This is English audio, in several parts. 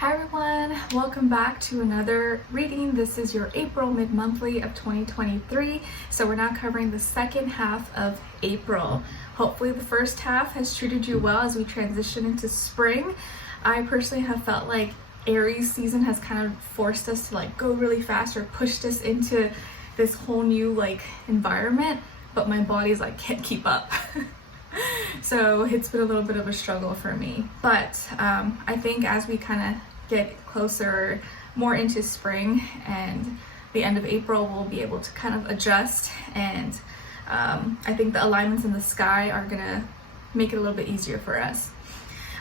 Hi everyone, welcome back to another reading. This is your April mid-monthly of 2023. So we're now covering the second half of April. Hopefully the first half has treated you well as we transition into spring. I personally have felt like Aries season has kind of forced us to go really fast or pushed us into this whole new environment, but my body's can't keep up. So it's been a little bit of a struggle for me, but I think as we kind of get closer more into spring and the end of April, we'll be able to kind of adjust, and I think the alignments in the sky are gonna make it a little bit easier for us.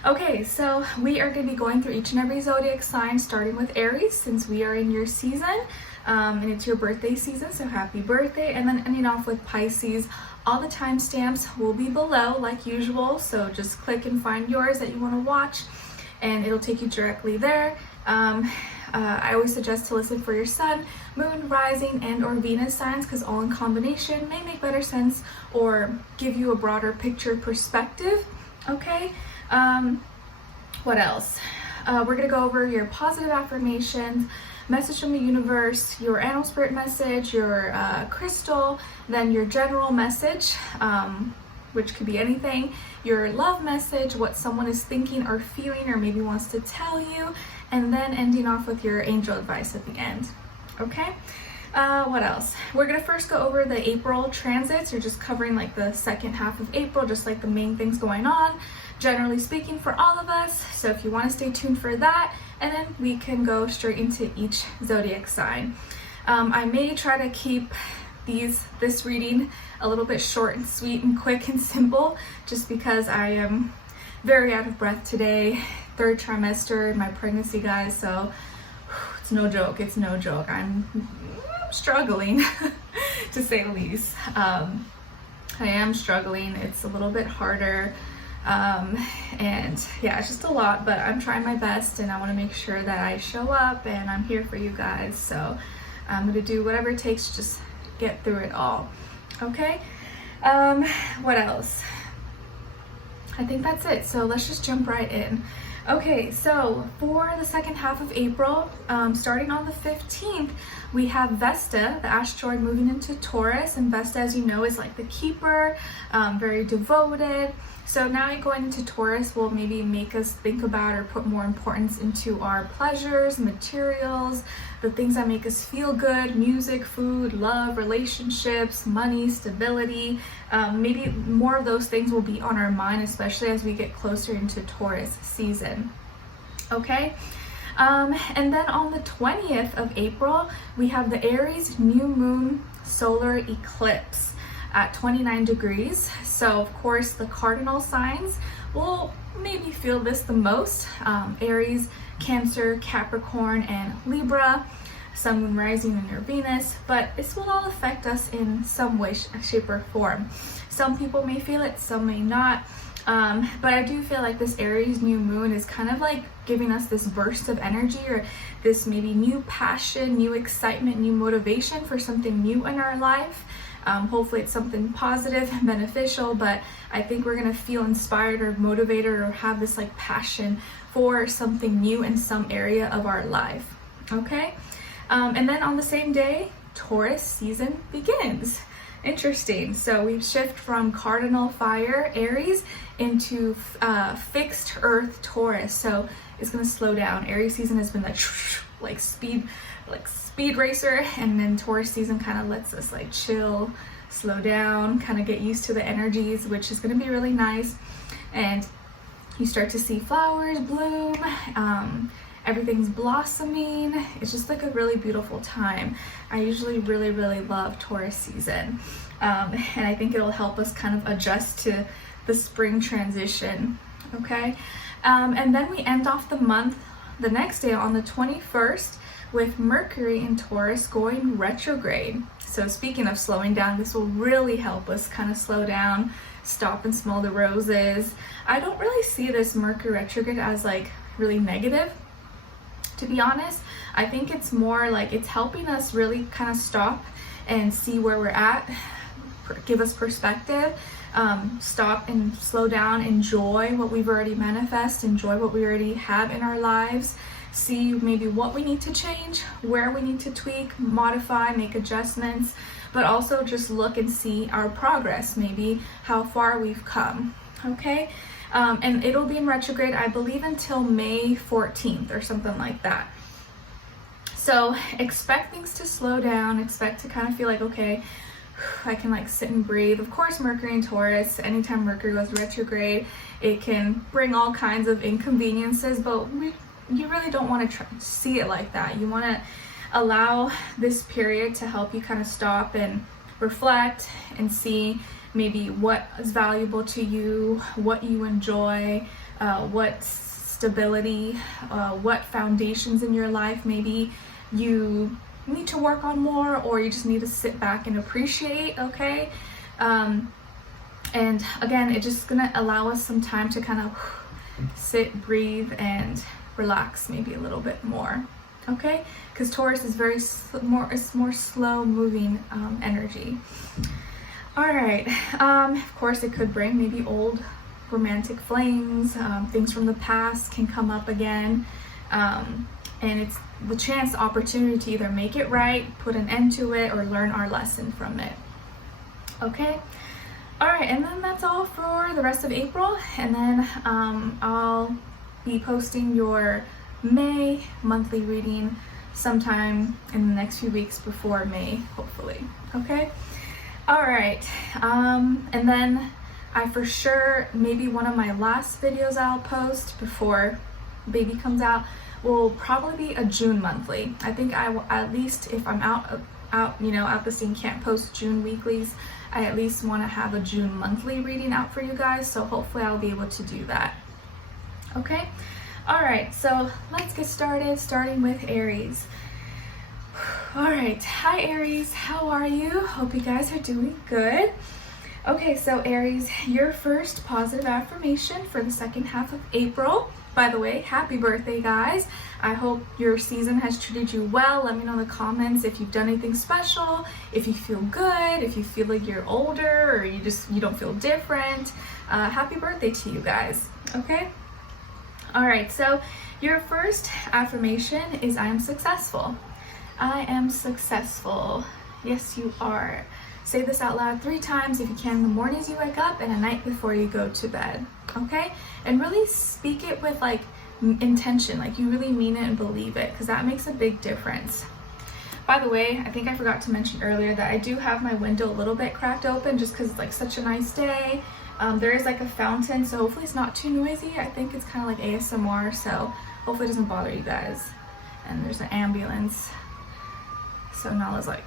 Okay, so we are going to be going through each and every zodiac sign, starting with Aries, since we are in your season, and it's your birthday season, so happy birthday, and then ending off with Pisces. All the timestamps will be below like usual, so just click and find yours that you want to watch, and it'll take you directly there. I always suggest to listen for your sun, moon, rising, and or Venus signs, because all in combination may make better sense or give you a broader picture perspective. Okay. What else? We're gonna go over your positive affirmations, message from the universe, your animal spirit message, your crystal, then your general message, which could be anything, your love message, what someone is thinking or feeling or maybe wants to tell you, and then ending off with your angel advice at the end. Okay. What else? We're gonna first go over the April transits. You're just covering the second half of April, just the main things going on, generally speaking, for all of us. So if you want to stay tuned for that, and then we can go straight into each zodiac sign. I may try to keep this reading a little bit short and sweet and quick and simple, just because I am very out of breath today. Third trimester in my pregnancy, guys, so it's no joke. It's no joke. I'm struggling to say the least. I am struggling. It's a little bit harder, and yeah, it's just a lot, but I'm trying my best, and I want to make sure that I show up and I'm here for you guys. So I'm gonna do whatever it takes to just get through it all. Okay. What else? I think that's it, so let's just jump right in. Okay, so for the second half of April, starting on the 15th, we have Vesta, the asteroid, moving into Taurus, and Vesta, as you know, is the keeper, very devoted. So now going into Taurus will maybe make us think about or put more importance into our pleasures, materials, the things that make us feel good, music, food, love, relationships, money, stability. Maybe more of those things will be on our mind, especially as we get closer into Taurus season. Okay. And then on the 20th of April, we have the Aries new moon solar eclipse at 29 degrees. So of course the cardinal signs will maybe feel this the most. Aries, Cancer, Capricorn, and Libra, Sun, Moon, Rising, and your Venus, but this will all affect us in some way, shape, or form. Some people may feel it, some may not. But I do feel like this Aries new moon is kind of giving us this burst of energy, or this maybe new passion, new excitement, new motivation for something new in our life. Hopefully it's something positive and beneficial, but I think we're gonna feel inspired or motivated or have this passion for something new in some area of our life. Okay. And then on the same day, Taurus season begins. Interesting. So we shift from cardinal fire Aries into fixed earth Taurus. So it's gonna slow down. Aries season has been speed racer, and then Taurus season kind of lets us chill, slow down, kind of get used to the energies, which is going to be really nice. And you start to see flowers bloom, everything's blossoming. It's just a really beautiful time. I usually really love Taurus season, and I think it'll help us kind of adjust to the spring transition. Okay. And then we end off the month the next day on the 21st with Mercury in Taurus going retrograde. So speaking of slowing down, this will really help us kind of slow down, stop and smell the roses. I don't really see this Mercury retrograde as really negative, to be honest. I think it's more it's helping us really kind of stop and see where we're at, give us perspective, stop and slow down, enjoy what we've already manifested, enjoy what we already have in our lives, see maybe what we need to change, where we need to tweak, modify, make adjustments, but also just look and see our progress, maybe how far we've come, okay? And it'll be in retrograde, I believe, until May 14th or something like that. So expect things to slow down, expect to kind of feel like, okay, I can like sit and breathe. Of course, Mercury and Taurus, anytime Mercury goes retrograde, it can bring all kinds of inconveniences, but you really don't want to see it like that. You want to allow this period to help you kind of stop and reflect and see maybe what is valuable to you, what you enjoy, what stability, what foundations in your life maybe you need to work on more, or you just need to sit back and appreciate, okay? And again, it's just gonna allow us some time to kind of sit, breathe, and relax maybe a little bit more, okay? Because Taurus is more slow moving energy. All right, of course it could bring maybe old romantic flames, things from the past can come up again, and it's the chance, the opportunity to either make it right, put an end to it, or learn our lesson from it, okay? All right, and then that's all for the rest of April, and then I'll be posting your May monthly reading sometime in the next few weeks before May, hopefully, okay? All right, and then I for sure, maybe one of my last videos I'll post before baby comes out will probably be a June monthly. I think I will, at least if I'm out the scene, can't post June weeklies, I at least want to have a June monthly reading out for you guys, so hopefully I'll be able to do that, okay? All right, so let's get started, starting with Aries. All right, hi Aries, how are you? Hope you guys are doing good. Okay, so Aries, your first positive affirmation for the second half of April. By the way, happy birthday, guys. I hope your season has treated you well. Let me know in the comments if you've done anything special, if you feel good, if you feel like you're older, or you don't feel different. Happy birthday to you guys, okay? All right, so your first affirmation is I am successful. I am successful. Yes, you are. Say this out loud 3 times if you can in the mornings you wake up and at night before you go to bed, okay? And really speak it with like intention, like you really mean it and believe it, because that makes a big difference. By the way, I think I forgot to mention earlier that I do have my window a little bit cracked open just because it's like such a nice day. There is like a fountain, so hopefully it's not too noisy. I think it's kind of like ASMR, so hopefully it doesn't bother you guys. And there's an ambulance. So Nala's like,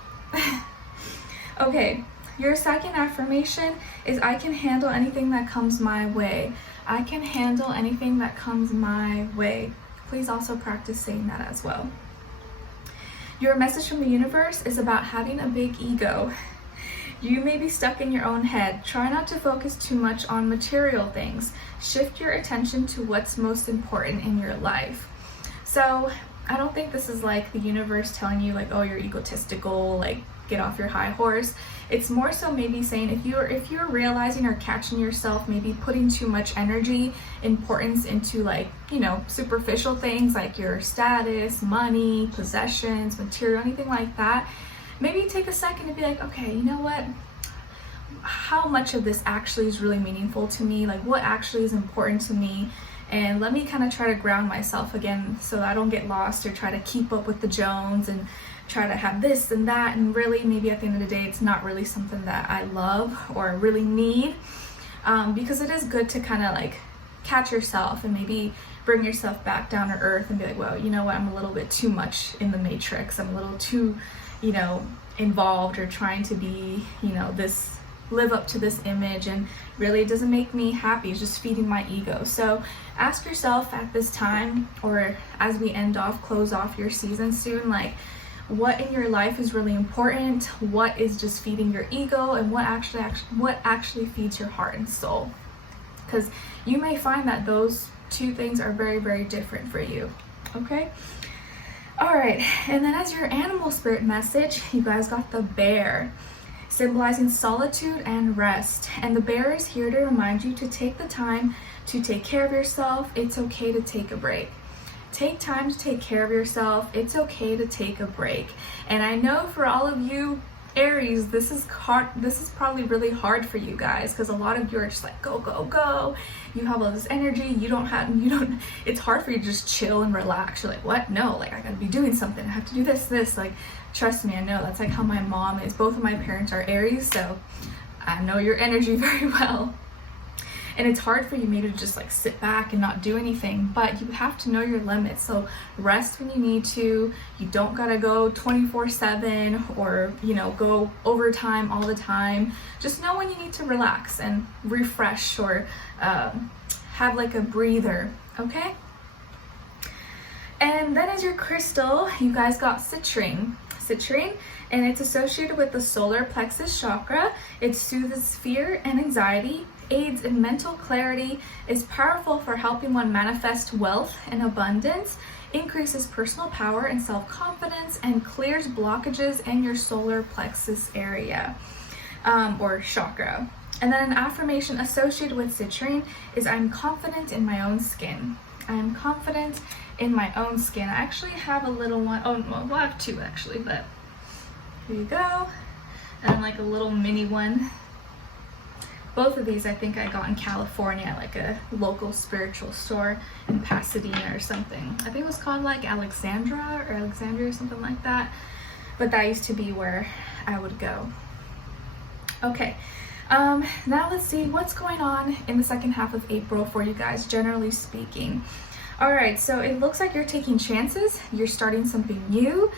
okay, your second affirmation is I can handle anything that comes my way. I can handle anything that comes my way. Please also practice saying that as well. Your message from the universe is about having a big ego. You may be stuck in your own head. Try not to focus too much on material things. Shift your attention to what's most important in your life. So I don't think this is like the universe telling you like, oh, you're egotistical, like get off your high horse. It's more so maybe saying if you're realizing or catching yourself maybe putting too much energy, importance into like, you know, superficial things like your status, money, possessions, material, anything like that, maybe take a second to be like, okay, you know what? How much of this actually is really meaningful to me? Like what actually is important to me? And let me kind of try to ground myself again so I don't get lost or try to keep up with the Jones and try to have this and that, and really maybe at the end of the day it's not really something that I love or really need, because it is good to kind of like catch yourself and maybe bring yourself back down to earth and be like, well, you know what, I'm a little bit too much in the matrix, I'm a little too, you know, involved or trying to be, you know, this, live up to this image, and really it doesn't make me happy, it's just feeding my ego. So ask yourself at this time, or as we close off your season soon, like what in your life is really important, what is just feeding your ego, and what actually feeds your heart and soul, because you may find that those two things are very, very different for you, okay? All right, and then as your animal spirit message, you guys got the bear, symbolizing solitude and rest. And the bear is here to remind you to take the time to take care of yourself. It's okay to take a break. take time to take care of yourself. It's okay to take a break. And I know for all of you Aries, this is probably really hard for you guys, because a lot of you are just like go go go. You have all this energy, it's hard for you to just chill and relax. You're like, what? No, like I gotta be doing something, I have to do this. Like, trust me, I know that's like how my mom is. Both of my parents are Aries, so I know your energy very well. And it's hard for you maybe to just like sit back and not do anything, but you have to know your limits. So rest when you need to. You don't gotta go 24/7 or, you know, go overtime all the time. Just know when you need to relax and refresh, or have like a breather, okay? And then as your crystal, you guys got citrine, and it's associated with the solar plexus chakra. It soothes fear and anxiety, aids in mental clarity, is powerful for helping one manifest wealth and abundance, increases personal power and self-confidence, and clears blockages in your solar plexus area, or chakra. And then an affirmation associated with citrine is, I'm confident in my own skin. I am confident in my own skin. I actually have a little one. Oh, well, I have two actually, but here you go. And like a little mini one. Both of these I think I got in California, like a local spiritual store in Pasadena or something. I think it was called like Alexandria or something like that. But that used to be where I would go. Okay, now let's see what's going on in the second half of April for you guys, generally speaking. All right, so it looks like you're taking chances, you're starting something new,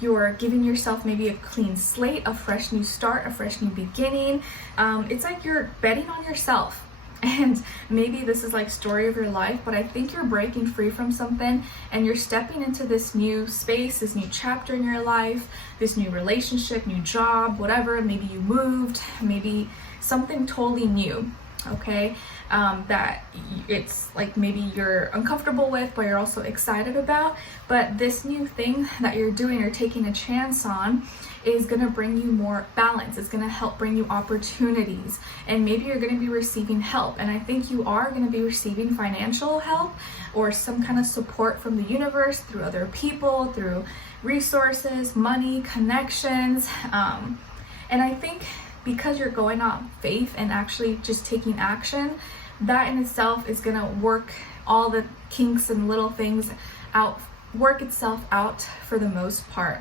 you're giving yourself maybe a clean slate, a fresh new start, a fresh new beginning. It's like you're betting on yourself. And maybe this is like story of your life, but I think you're breaking free from something and you're stepping into this new space, this new chapter in your life, this new relationship, new job, whatever. Maybe you moved, maybe something totally new. Okay, that it's like maybe you're uncomfortable with, but you're also excited about. But this new thing that you're doing or taking a chance on is going to bring you more balance. It's going to help bring you opportunities, and maybe you're going to be receiving help. And I think you are going to be receiving financial help or some kind of support from the universe through other people, through resources, money, connections. And I think because you're going on faith and actually just taking action, that in itself is gonna work all the kinks and little things out, work itself out for the most part.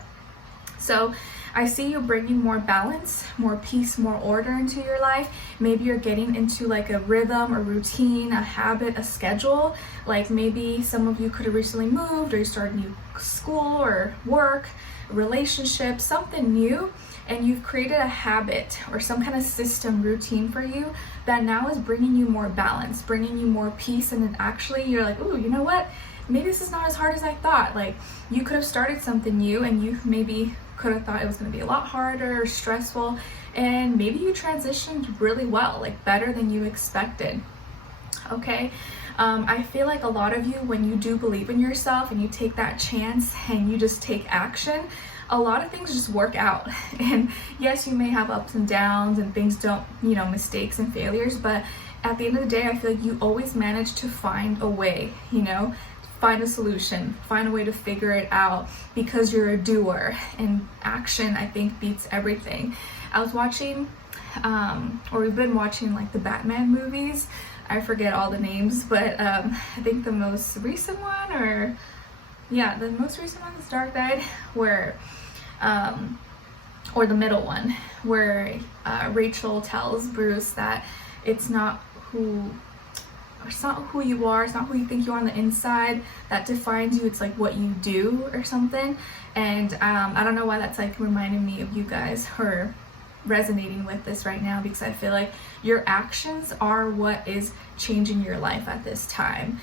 So I see you bringing more balance, more peace, more order into your life. Maybe you're getting into like a rhythm, a routine, a habit, a schedule. Like maybe some of you could have recently moved, or you started new school or work, relationship, something new. And you've created a habit or some kind of system, routine for you that now is bringing you more balance, bringing you more peace. And then actually you're like, ooh, you know what? Maybe this is not as hard as I thought. Like, you could have started something new and you maybe could have thought it was going to be a lot harder or stressful. And maybe you transitioned really well, like better than you expected. Okay. I feel like a lot of you, when you do believe in yourself and you take that chance and you just take action, a lot of things just work out. And yes, you may have ups and downs and things don't, mistakes and failures, but at the end of the day, I feel like you always manage to find a way, find a solution, find a way to figure it out, because you're a doer, and action, I think, beats everything. I was watching, or we've been watching like the Batman movies. I forget all the names, but I think the most recent one, the most recent one is Dark Knight, where, or the middle one, where Rachel tells Bruce that it's not who you are, it's not who you think you are on the inside that defines you, it's like what you do or something. And I don't know why that's like reminding me of you guys, or resonating with this right now, because I feel like your actions are what is changing your life at this time.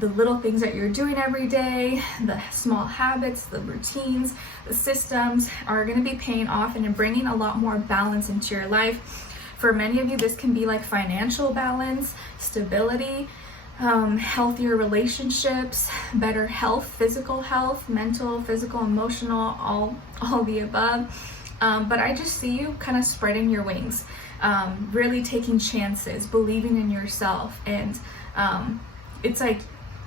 The little things that you're doing every day, the small habits, the routines, the systems are going to be paying off and bringing a lot more balance into your life. For many of you, this can be like financial balance, stability, healthier relationships, better health, physical health, mental, physical, emotional, all the above. But I just see you kind of spreading your wings, really taking chances, believing in yourself. And it's like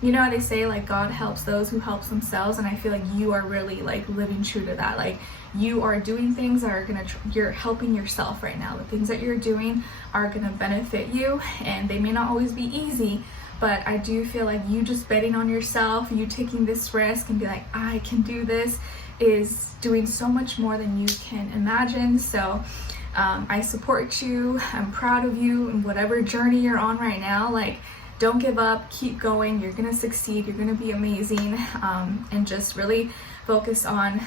you know how they say like God helps those who helps themselves, and I feel like you are really like living true to that. Like you are doing things that are you're helping yourself right now. The things that you're doing are gonna benefit you, and they may not always be easy, but I do feel like you just betting on yourself, you taking this risk and be like, I can do this, is doing so much more than you can imagine. So I support you. I'm proud of you in whatever journey you're on right now. Like, don't give up, keep going. You're gonna succeed, you're gonna be amazing, and just really focus on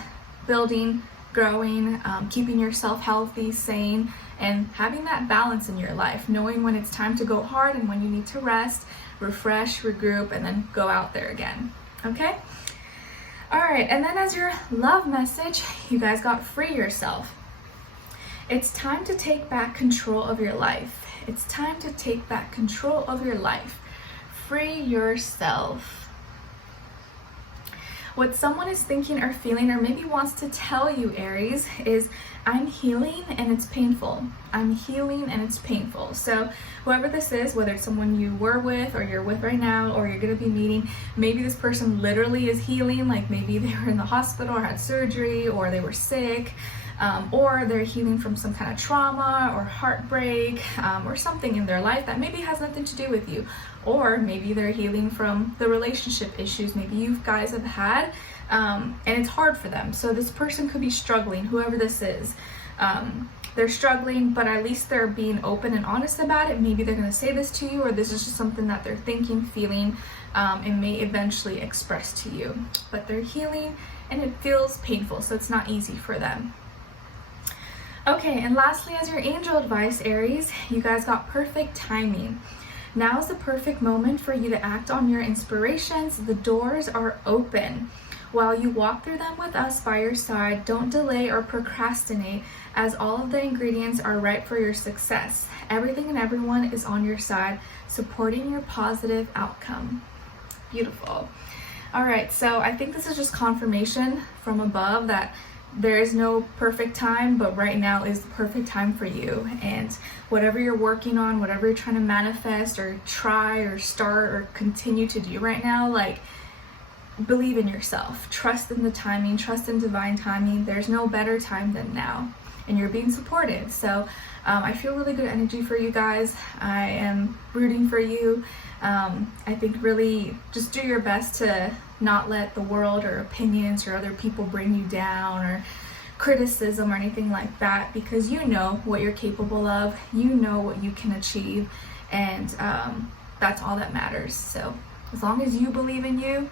building, growing, keeping yourself healthy, sane, and having that balance in your life, knowing when it's time to go hard and when you need to rest, refresh, regroup, and then go out there again. Okay? All right, and then as your love message, you guys got free yourself. It's time to take back control of your life. It's time to take back control of your life. Free yourself. What someone is thinking or feeling or maybe wants to tell you, Aries, is I'm healing and it's painful. I'm healing and it's painful. So whoever this is, whether it's someone you were with or you're with right now or you're going to be meeting, maybe this person literally is healing, like maybe they were in the hospital or had surgery or they were sick, or they're healing from some kind of trauma or heartbreak, or something in their life that maybe has nothing to do with you. Or maybe they're healing from the relationship issues maybe you guys have had, and it's hard for them. So this person could be struggling, whoever this is. They're struggling, but at least they're being open and honest about it. Maybe they're going to say this to you, or this is just something that they're thinking, feeling, and may eventually express to you. But they're healing and it feels painful, so it's not easy for them. Okay, and lastly, as your angel advice, Aries, you guys got perfect timing. Now is the perfect moment for you to act on your inspirations. The doors are open. While you walk through them with us by your side, don't delay or procrastinate, as all of the ingredients are right for your success. Everything and everyone is on your side, supporting your positive outcome. Beautiful. All right, so I think this is just confirmation from above that there is no perfect time, but right now is the perfect time for you. And whatever you're working on, whatever you're trying to manifest or try or start or continue to do right now, like, believe in yourself. Trust in the timing, trust in divine timing. There's no better time than now. And you're being supported. So I feel really good energy for you guys. I am rooting for you. I think really just do your best to not let the world or opinions or other people bring you down, or criticism or anything like that, because you know what you're capable of, you know what you can achieve, and that's all that matters. So as long as you believe in you,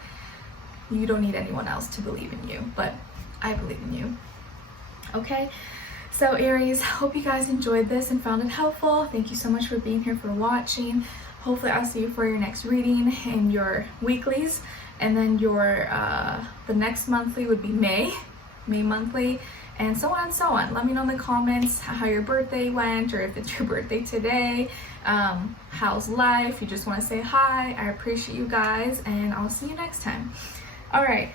you don't need anyone else to believe in you, but I believe in you. Okay, so Aries, hope you guys enjoyed this and found it helpful. Thank you so much for being here, for watching. Hopefully I'll see you for your next reading in your weeklies, and then your the next monthly would be May monthly, and so on and so on. Let me know in the comments how your birthday went, or if it's your birthday today. How's life? You just want to say hi. I appreciate you guys, and I'll see you next time. All right.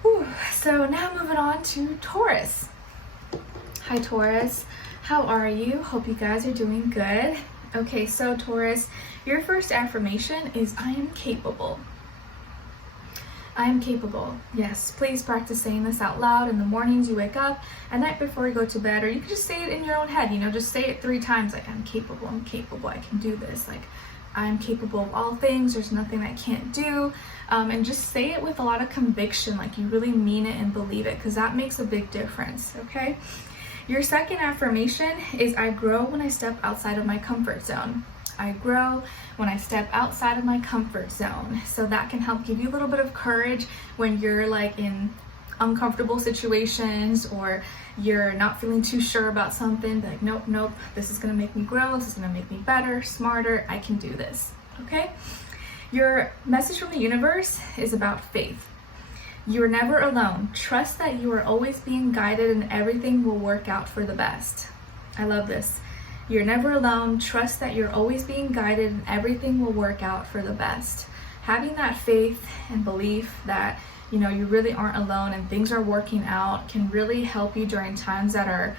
Whew. So now moving on to Taurus. Hi Taurus, how are you? Hope you guys are doing good. Okay, so Taurus, your first affirmation is I am capable. I am capable. Yes, please practice saying this out loud in the mornings you wake up, at night before you go to bed, or you can just say it in your own head, you know, just say it 3 times, like I'm capable, I can do this, like I'm capable of all things, there's nothing I can't do, and just say it with a lot of conviction, like you really mean it and believe it, because that makes a big difference, okay? Your second affirmation is I grow when I step outside of my comfort zone. I grow when I step outside of my comfort zone. So that can help give you a little bit of courage when you're like in uncomfortable situations, or you're not feeling too sure about something. Be like, nope, this is gonna make me grow, this is gonna make me better, smarter, I can do this, okay? Your message from the universe is about faith. You are never alone. Trust that you are always being guided and everything will work out for the best. I love this. You're never alone. Trust that you're always being guided and everything will work out for the best. Having that faith and belief that, you know, you really aren't alone and things are working out can really help you during times that are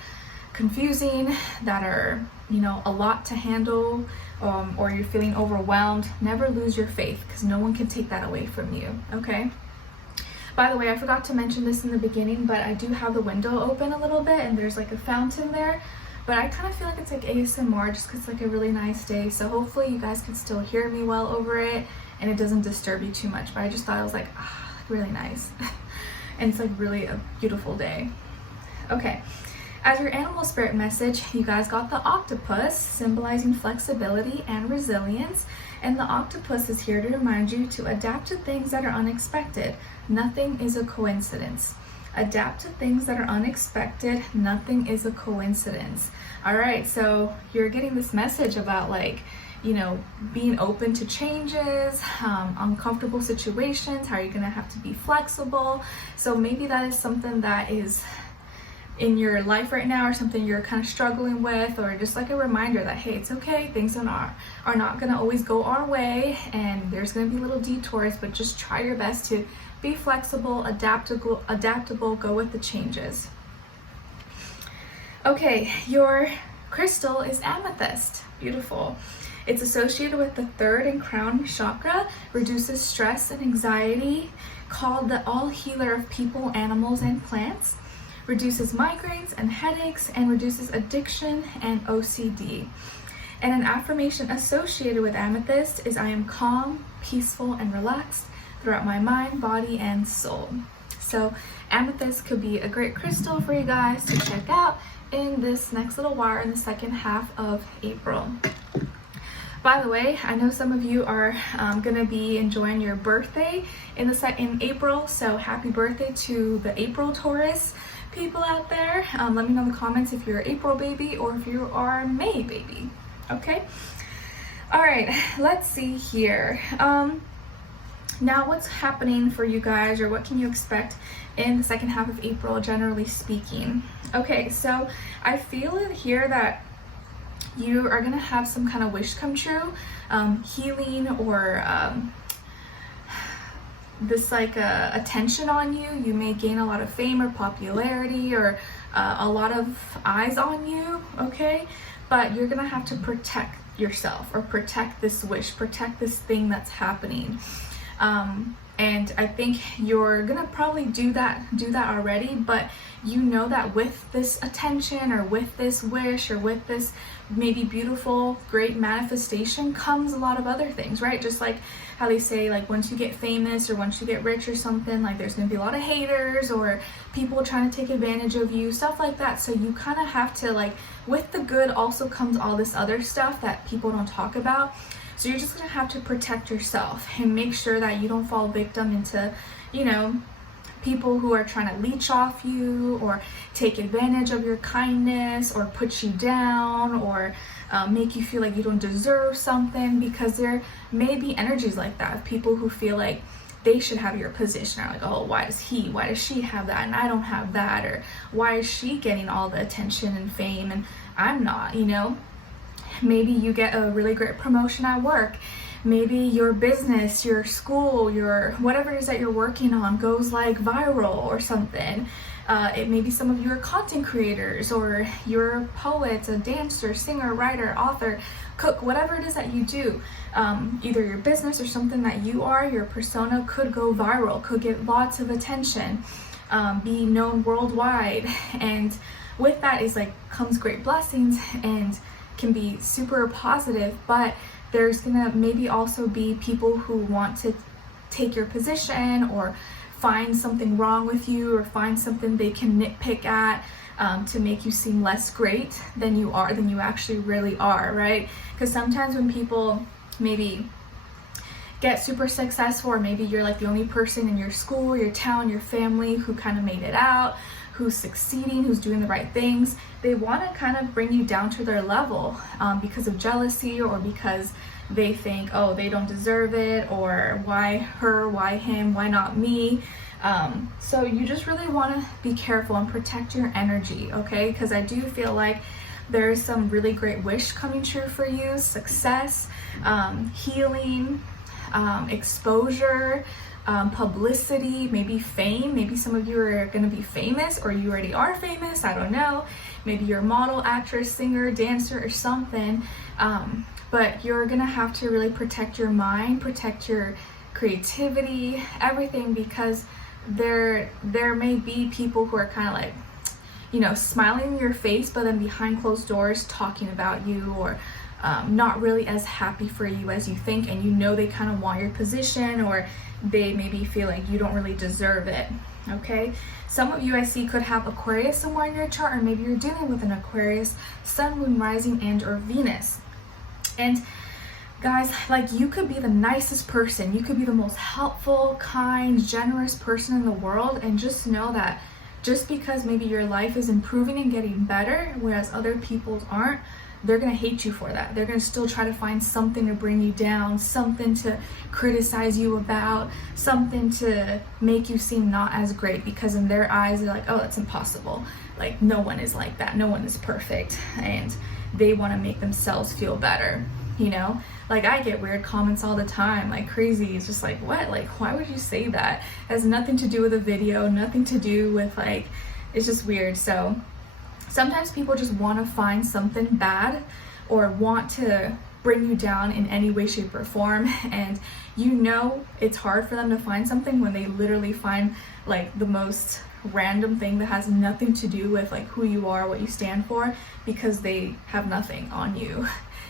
confusing, that are, you know, a lot to handle, or you're feeling overwhelmed, never lose your faith, because no one can take that away from you, okay? By the way, I forgot to mention this in the beginning, but I do have the window open a little bit and there's like a fountain there, but I kind of feel like it's like ASMR just because it's like a really nice day, so hopefully you guys can still hear me well over it and it doesn't disturb you too much. But I just thought it was like, really nice. And it's like really a beautiful day. Okay, as your animal spirit message, you guys got the octopus, symbolizing flexibility and resilience. And the octopus is here to remind you to adapt to things that are unexpected. Nothing is a coincidence. Adapt to things that are unexpected. Nothing is a coincidence. All right, so you're getting this message about, like, you know, being open to changes, uncomfortable situations, how you're gonna have to be flexible. So maybe that is something that is in your life right now, or something you're kind of struggling with, or just like a reminder that, hey, it's okay, things are not gonna always go our way, and there's gonna be little detours, but just try your best to be flexible, adaptable, go with the changes. Okay, your crystal is amethyst. Beautiful. It's associated with the third and crown chakra, reduces stress and anxiety, called the all healer of people, animals, and plants, reduces migraines and headaches, and reduces addiction and OCD. And an affirmation associated with amethyst is, I am calm, peaceful, and relaxed throughout my mind, body, and soul. So amethyst could be a great crystal for you guys to check out in this next little while in the second half of April. By the way, I know some of you are gonna be enjoying your birthday in April, so happy birthday to the April Taurus people out there. Let me know in the comments if you're an April baby or if you are a May baby. Okay. All right. Let's see here. Now, what's happening for you guys, or what can you expect in the second half of April, generally speaking? Okay, so I feel in here that you are gonna have some kind of wish come true, healing, or this like attention on you. You may gain a lot of fame or popularity, or a lot of eyes on you, okay? But you're gonna have to protect yourself, or protect this wish, protect this thing that's happening. And I think you're gonna probably do that already, but you know that with this attention, or with this wish, or with this maybe beautiful, great manifestation comes a lot of other things, right? Just like how they say, like, once you get famous or once you get rich or something, like, there's gonna be a lot of haters or people trying to take advantage of you, stuff like that. So you kind of have to, like, with the good also comes all this other stuff that people don't talk about. So you're just gonna have to protect yourself and make sure that you don't fall victim into, you know, people who are trying to leech off you, or take advantage of your kindness, or put you down, or make you feel like you don't deserve something, because there may be energies like that of people who feel like they should have your position, or like, oh, why does she have that and I don't have that, or why is she getting all the attention and fame and I'm not, you know? Maybe you get a really great promotion at work. Maybe your business, your school, your whatever it is that you're working on goes like viral or something. It may be some of you are content creators, or you're a poet, a dancer, singer, writer, author, cook, whatever it is that you do. Either your business or something that you are, your persona could go viral, could get lots of attention, be known worldwide. And with that is like comes great blessings and can be super positive, but there's gonna maybe also be people who want to take your position, or find something wrong with you, or find something they can nitpick at to make you seem less great than you actually really are, right? Because sometimes when people maybe get super successful, or maybe you're like the only person in your school, your town, your family who kind of made it out, who's succeeding, who's doing the right things, they want to kind of bring you down to their level because of jealousy, or because they think, oh, they don't deserve it, or why her, why him, why not me? So you just really want to be careful and protect your energy, okay? Because I do feel like there's some really great wish coming true for you, success, healing, exposure, publicity, maybe fame. Maybe some of you are going to be famous, or you already are famous, I don't know. Maybe you're a model, actress, singer, dancer, or something. But you're going to have to really protect your mind, protect your creativity, everything, because there may be people who are kind of like, you know, smiling in your face, but then behind closed doors talking about you, or not really as happy for you as you think, and you know they kind of want your position, or they maybe feel like you don't really deserve it. Okay, some of you I see could have Aquarius somewhere in your chart, or maybe you're dealing with an Aquarius, Sun, Moon, Rising, and or Venus. And guys, like, you could be the nicest person, you could be the most helpful, kind, generous person in the world, and just know that just because maybe your life is improving and getting better, whereas other people's aren't, they're gonna hate you for that. They're gonna still try to find something to bring you down, something to criticize you about, something to make you seem not as great, because in their eyes, they're like, oh, that's impossible. Like, no one is like that, no one is perfect, and they wanna make themselves feel better, you know? Like, I get weird comments all the time, like crazy. It's just like, what? Like, why would you say that? It has nothing to do with a video, nothing to do with, like, it's just weird. So sometimes people just want to find something bad or want to bring you down in any way, shape, or form. And you know it's hard for them to find something when they literally find like the most random thing that has nothing to do with like who you are, what you stand for, because they have nothing on you.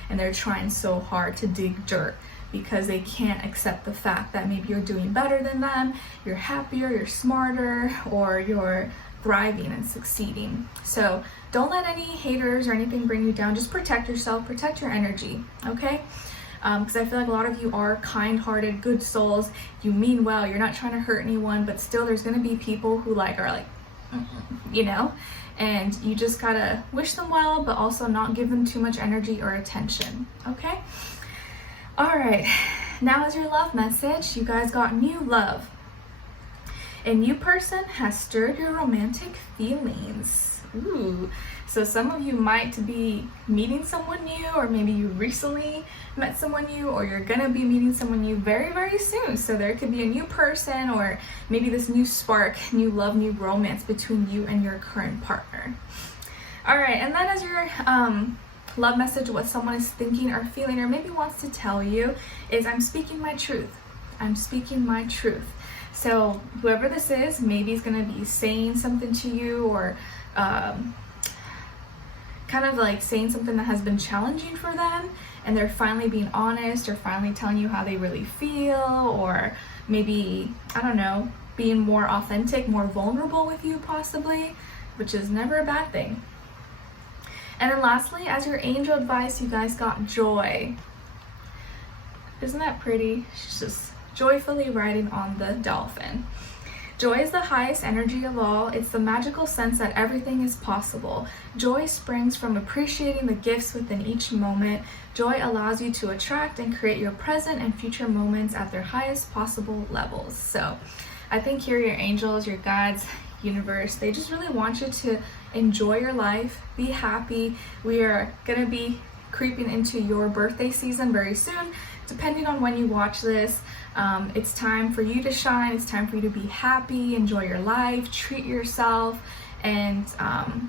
And they're trying so hard to dig dirt because they can't accept the fact that maybe you're doing better than them, you're happier, you're smarter, or you're thriving and succeeding. So don't let any haters or anything bring you down. Just protect yourself, protect your energy, okay? Because I feel like a lot of you are kind-hearted, good souls. You mean well, you're not trying to hurt anyone, but still there's going to be people who like are like, you know? And you just gotta wish them well, but also not give them too much energy or attention, okay? All right, now as your love message, you guys got new love. A new person has stirred your romantic feelings. Ooh, so some of you might be meeting someone new, or maybe you recently met someone new, or you're gonna be meeting someone new very, very soon. So there could be a new person, or maybe this new spark, new love, new romance between you and your current partner. All right, and then as your love message, what someone is thinking or feeling or maybe wants to tell you is, I'm speaking my truth. I'm speaking my truth. So whoever this is, maybe is going to be saying something to you, or kind of like saying something that has been challenging for them, and they're finally being honest, or finally telling you how they really feel, or maybe, I don't know, being more authentic, more vulnerable with you possibly, which is never a bad thing. And then lastly, as your angel advice, you guys got joy. Isn't that pretty? She's just joyfully riding on the dolphin. Joy is the highest energy of all. It's the magical sense that everything is possible. Joy springs from appreciating the gifts within each moment. Joy allows you to attract and create your present and future moments at their highest possible levels. So I think here your angels, your guides, universe, they just really want you to enjoy your life, be happy. We are going to be creeping into your birthday season very soon, depending on when you watch this. It's time for you to shine. It's time for you to be happy, enjoy your life, treat yourself. And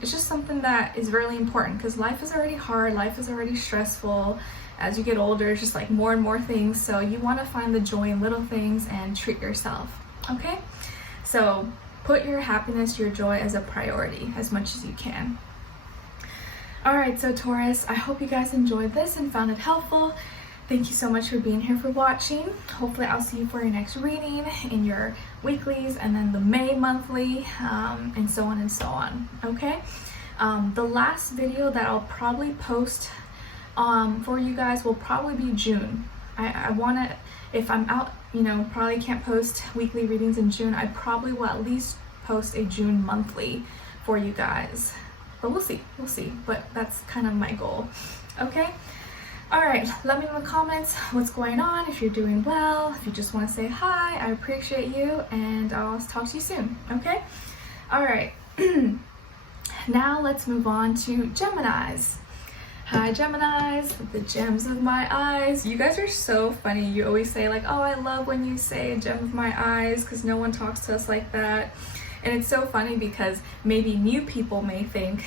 it's just something that is really important, because life is already hard, life is already stressful. As you get older, it's just like more and more things. So you want to find the joy in little things and treat yourself, okay? So put your happiness, your joy as a priority as much as you can. All right, so Taurus, I hope you guys enjoyed this and found it helpful. Thank you so much for being here, for watching. Hopefully I'll see you for your next reading in your weeklies, and then the May monthly, and so on and so on, okay? The last video that I'll probably post for you guys will probably be June. I want to, if I'm out, you know, probably can't post weekly readings in June, I probably will at least post a June monthly for you guys. But we'll see, but that's kind of my goal, okay? All right, let me know in the comments what's going on, if you're doing well, if you just want to say hi, I appreciate you, and I'll talk to you soon, okay? All right, now let's move on to Geminis. Hi Geminis, the gems of my eyes. You guys are so funny. You always say like, oh, I love when you say gem of my eyes, because no one talks to us like that. And it's so funny because maybe new people may think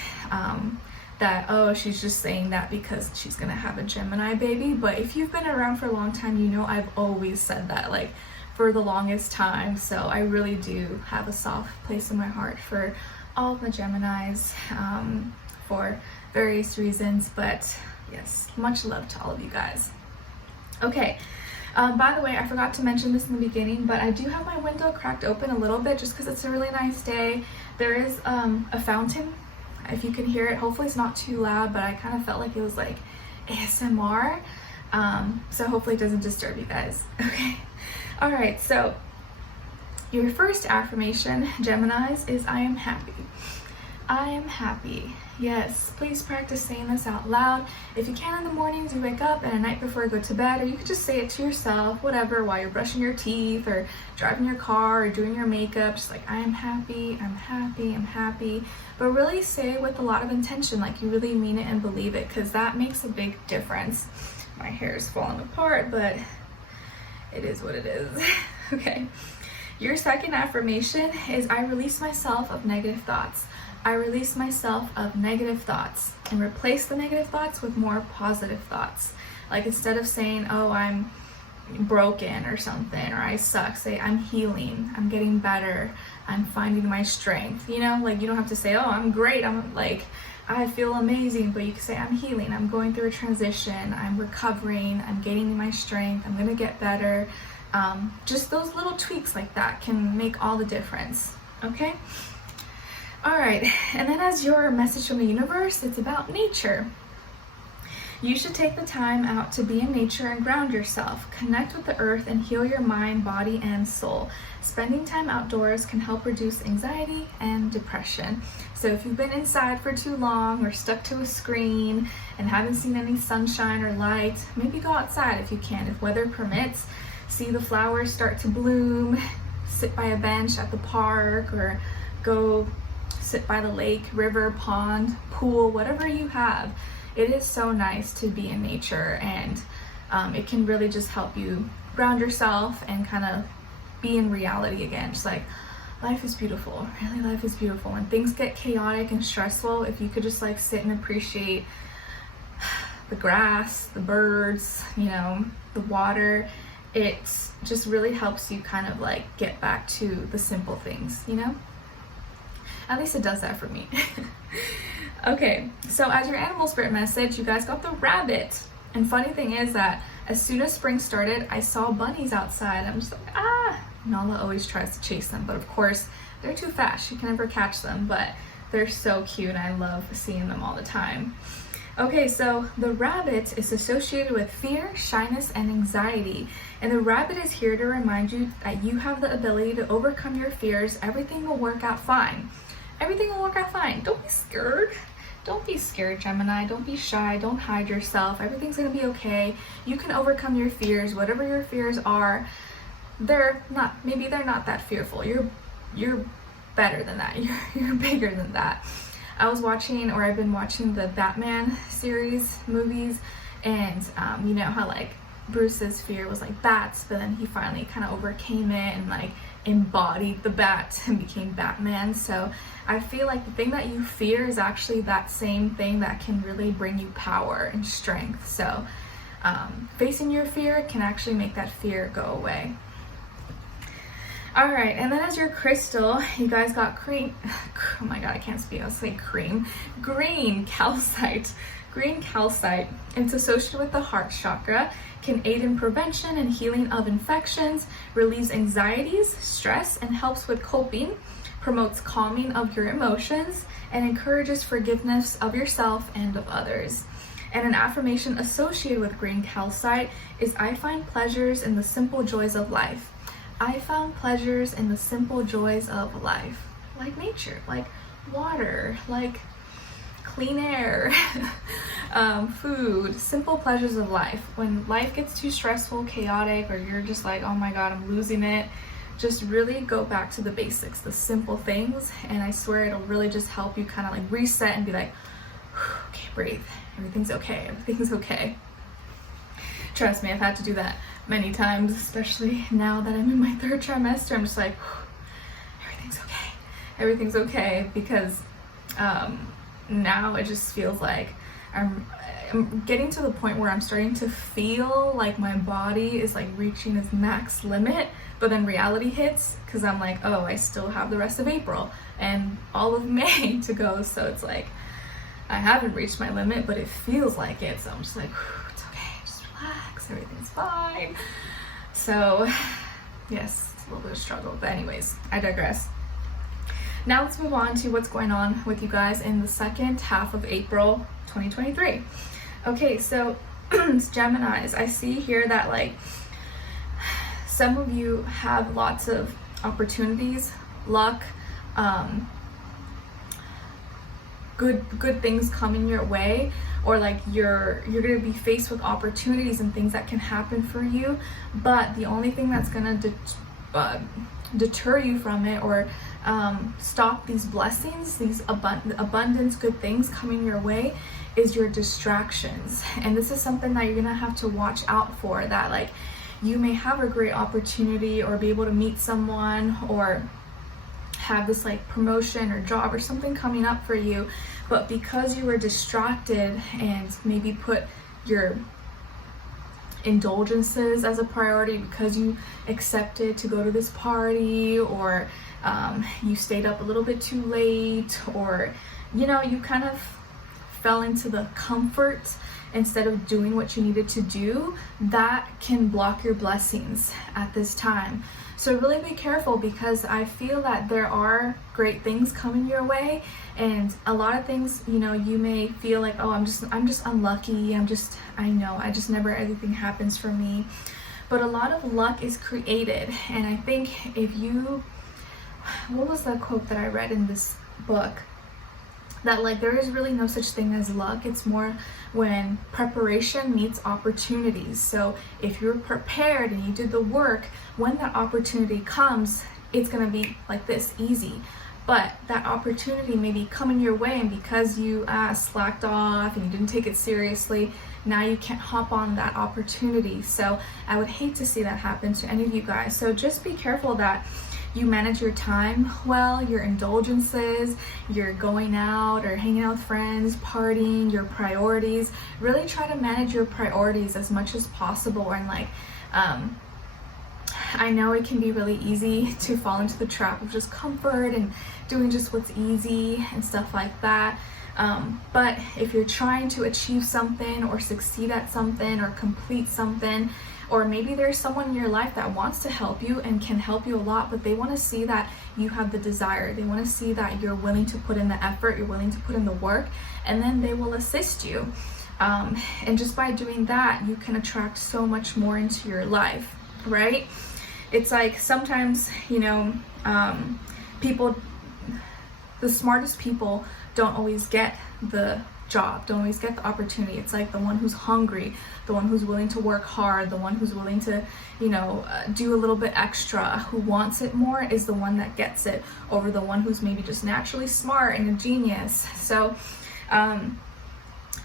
that, oh, she's just saying that because she's gonna have a Gemini baby. But if you've been around for a long time, you know I've always said that, like for the longest time. So I really do have a soft place in my heart for all of the Geminis, for various reasons, but yes, much love to all of you guys. Okay, by the way, I forgot to mention this in the beginning, but I do have my window cracked open a little bit just because it's a really nice day. There is a fountain, if you can hear it. Hopefully it's not too loud, but I kind of felt like it was like ASMR, so hopefully it doesn't disturb you guys. Okay, all right, so your first affirmation, Geminis, is I am happy. I am happy. Yes, please practice saying this out loud. If you can in the mornings you wake up and at night before you go to bed, or you could just say it to yourself, whatever, while you're brushing your teeth or driving your car or doing your makeup, just like I am happy, I'm happy, I'm happy. But really say it with a lot of intention, like you really mean it and believe it, because that makes a big difference. My hair is falling apart, but it is what it is. Okay. Your second affirmation is I release myself of negative thoughts. I release myself of negative thoughts and replace the negative thoughts with more positive thoughts. Like instead of saying, oh, I'm broken or something, or I suck, say I'm healing, I'm getting better, I'm finding my strength. You know, like you don't have to say, oh, I'm great, I'm like, I feel amazing, but you can say I'm healing, I'm going through a transition, I'm recovering, I'm gaining my strength, I'm gonna get better. Just those little tweaks like that can make all the difference, okay? All right, and then as your message from the universe, it's about nature. You should take the time out to be in nature and ground yourself. Connect with the earth and heal your mind, body, and soul. Spending time outdoors can help reduce anxiety and depression. So if you've been inside for too long or stuck to a screen and haven't seen any sunshine or light, maybe go outside if you can, if weather permits. See the flowers start to bloom, sit by a bench at the park, or go sit by the lake, river, pond, pool, whatever you have. It is so nice to be in nature, and it can really just help you ground yourself and kind of be in reality again. Just like, life is beautiful, really, life is beautiful. When things get chaotic and stressful, if you could just like sit and appreciate the grass, the birds, you know, the water, it just really helps you kind of like get back to the simple things, you know? At least it does that for me. Okay, so as your animal spirit message, you guys got the rabbit. And funny thing is that as soon as spring started, I saw bunnies outside. I'm just like, ah! Nala always tries to chase them, but of course, they're too fast. She can never catch them, but they're so cute and I love seeing them all the time. Okay, so the rabbit is associated with fear, shyness, and anxiety. And the rabbit is here to remind you that you have the ability to overcome your fears. Everything will work out fine. Everything will work out fine. Don't be scared. Don't be scared, Gemini. Don't be shy. Don't hide yourself. Everything's gonna be okay. You can overcome your fears, whatever your fears are. Maybe they're not that fearful. You're better than that. You're bigger than that. I've been watching the Batman series movies, and you know how like Bruce's fear was like bats, but then he finally kind of overcame it and like embodied the bat and became Batman. So I feel like the thing that you fear is actually that same thing that can really bring you power and strength. So facing your fear can actually make that fear go away. All right, and then as your crystal, you guys got cream. Oh my God, I can't speak. I'll say cream. Green calcite. Green calcite. It's associated with the heart chakra, can aid in prevention and healing of infections, relieves anxieties, stress, and helps with coping, promotes calming of your emotions, and encourages forgiveness of yourself and of others. And an affirmation associated with green calcite is I find pleasures in the simple joys of life. I found pleasures in the simple joys of life, like nature, like water, like clean air, food, simple pleasures of life. When life gets too stressful, chaotic, or you're just like, oh my God, I'm losing it, just really go back to the basics, the simple things, and I swear it'll really just help you kind of like reset and be like, Okay, breathe. Everything's okay. Everything's okay. Trust me, I've had to do that many times, especially now that I'm in my 3rd trimester. I'm just like, everything's okay. Everything's okay, because now it just feels like I'm getting to the point where I'm starting to feel like my body is like reaching its max limit, but then reality hits, because I'm like, oh, I still have the rest of April and all of May to go. So it's like, I haven't reached my limit, but it feels like it. So I'm just like, it's okay, just relax, everything's fine. So yes, it's a little bit of a struggle, but anyways, I digress. Now let's move on to what's going on with you guys in the second half of April 2023. Okay, so Geminis, I see here that like some of you have lots of opportunities, luck, good things coming your way, or like you're gonna be faced with opportunities and things that can happen for you, but the only thing that's gonna deter you from it, or stop these blessings, these abundance, good things coming your way, is your distractions. And this is something that you're gonna have to watch out for, that like you may have a great opportunity or be able to meet someone or have this like promotion or job or something coming up for you, but because you were distracted and maybe put your indulgences as a priority, because you accepted to go to this party, or you stayed up a little bit too late, or you know, you kind of fell into the comfort instead of doing what you needed to do, that can block your blessings at this time. So really be careful, because I feel that there are great things coming your way, and a lot of things, you know, you may feel like, oh, I'm just unlucky, I know, never everything happens for me. But a lot of luck is created, and I think if you, what was that quote that I read in this book? That like there is really no such thing as luck. It's more when preparation meets opportunities. So if you're prepared and you did the work, when that opportunity comes, it's gonna be like this, easy. But that opportunity may be coming your way, and because you slacked off and you didn't take it seriously, now you can't hop on that opportunity. So I would hate to see that happen to any of you guys. So just be careful that you manage your time well, your indulgences, you're going out or hanging out with friends, partying, your priorities. Really try to manage your priorities as much as possible. And like, I know it can be really easy to fall into the trap of just comfort and doing just what's easy and stuff like that. But if you're trying to achieve something or succeed at something or complete something, or maybe there's someone in your life that wants to help you and can help you a lot, but they want to see that you have the desire. They want to see that you're willing to put in the effort, you're willing to put in the work, and then they will assist you. And just by doing that, you can attract so much more into your life, right? It's like sometimes, you know, people, the smartest people don't always get the job, don't always get the opportunity. It's like the one who's hungry, the one who's willing to work hard, the one who's willing to, you know, do a little bit extra, who wants it more, is the one that gets it over the one who's maybe just naturally smart and a genius. So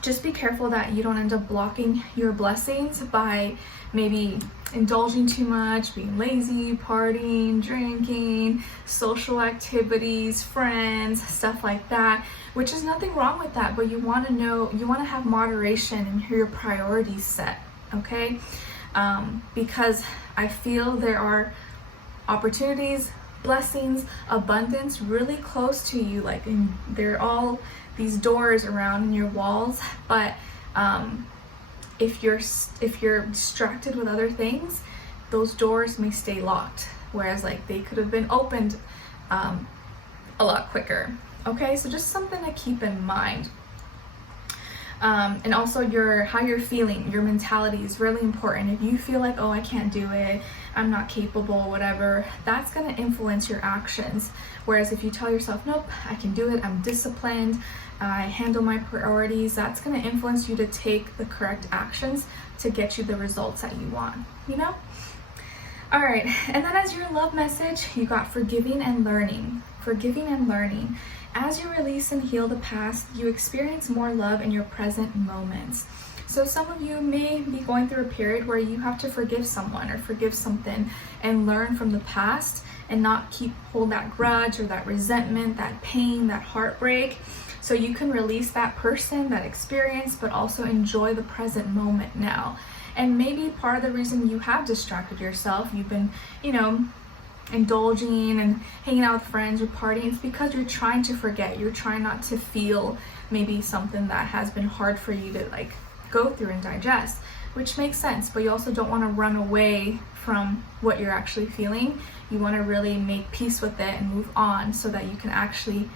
just be careful that you don't end up blocking your blessings by maybe indulging too much, being lazy, partying, drinking, social activities, friends, stuff like that, which is nothing wrong with that, but you want to know, you want to have moderation and hear your priorities set, okay? Because I feel there are opportunities, blessings, abundance really close to you, like they're all these doors around in your walls, but if you're distracted with other things, those doors may stay locked, whereas like they could have been opened a lot quicker. Okay, so just something to keep in mind. And also how you're feeling, your mentality is really important. If you feel like, oh, I can't do it, I'm not capable, whatever, that's going to influence your actions. Whereas if you tell yourself, nope, I can do it, I'm disciplined, I handle my priorities, that's going to influence you to take the correct actions to get you the results that you want, you know? All right, and then as your love message, you got forgiving and learning. Forgiving and learning. As you release and heal the past, you experience more love in your present moments. So some of you may be going through a period where you have to forgive someone or forgive something and learn from the past and not hold that grudge or that resentment, that pain, that heartbreak. So you can release that person, that experience, but also enjoy the present moment now. And maybe part of the reason you have distracted yourself, you've been, indulging and hanging out with friends or partying, it's because you're trying to forget. You're trying not to feel maybe something that has been hard for you to go through and digest, which makes sense. But you also don't want to run away from what you're actually feeling. You want to really make peace with it and move on so that you can actually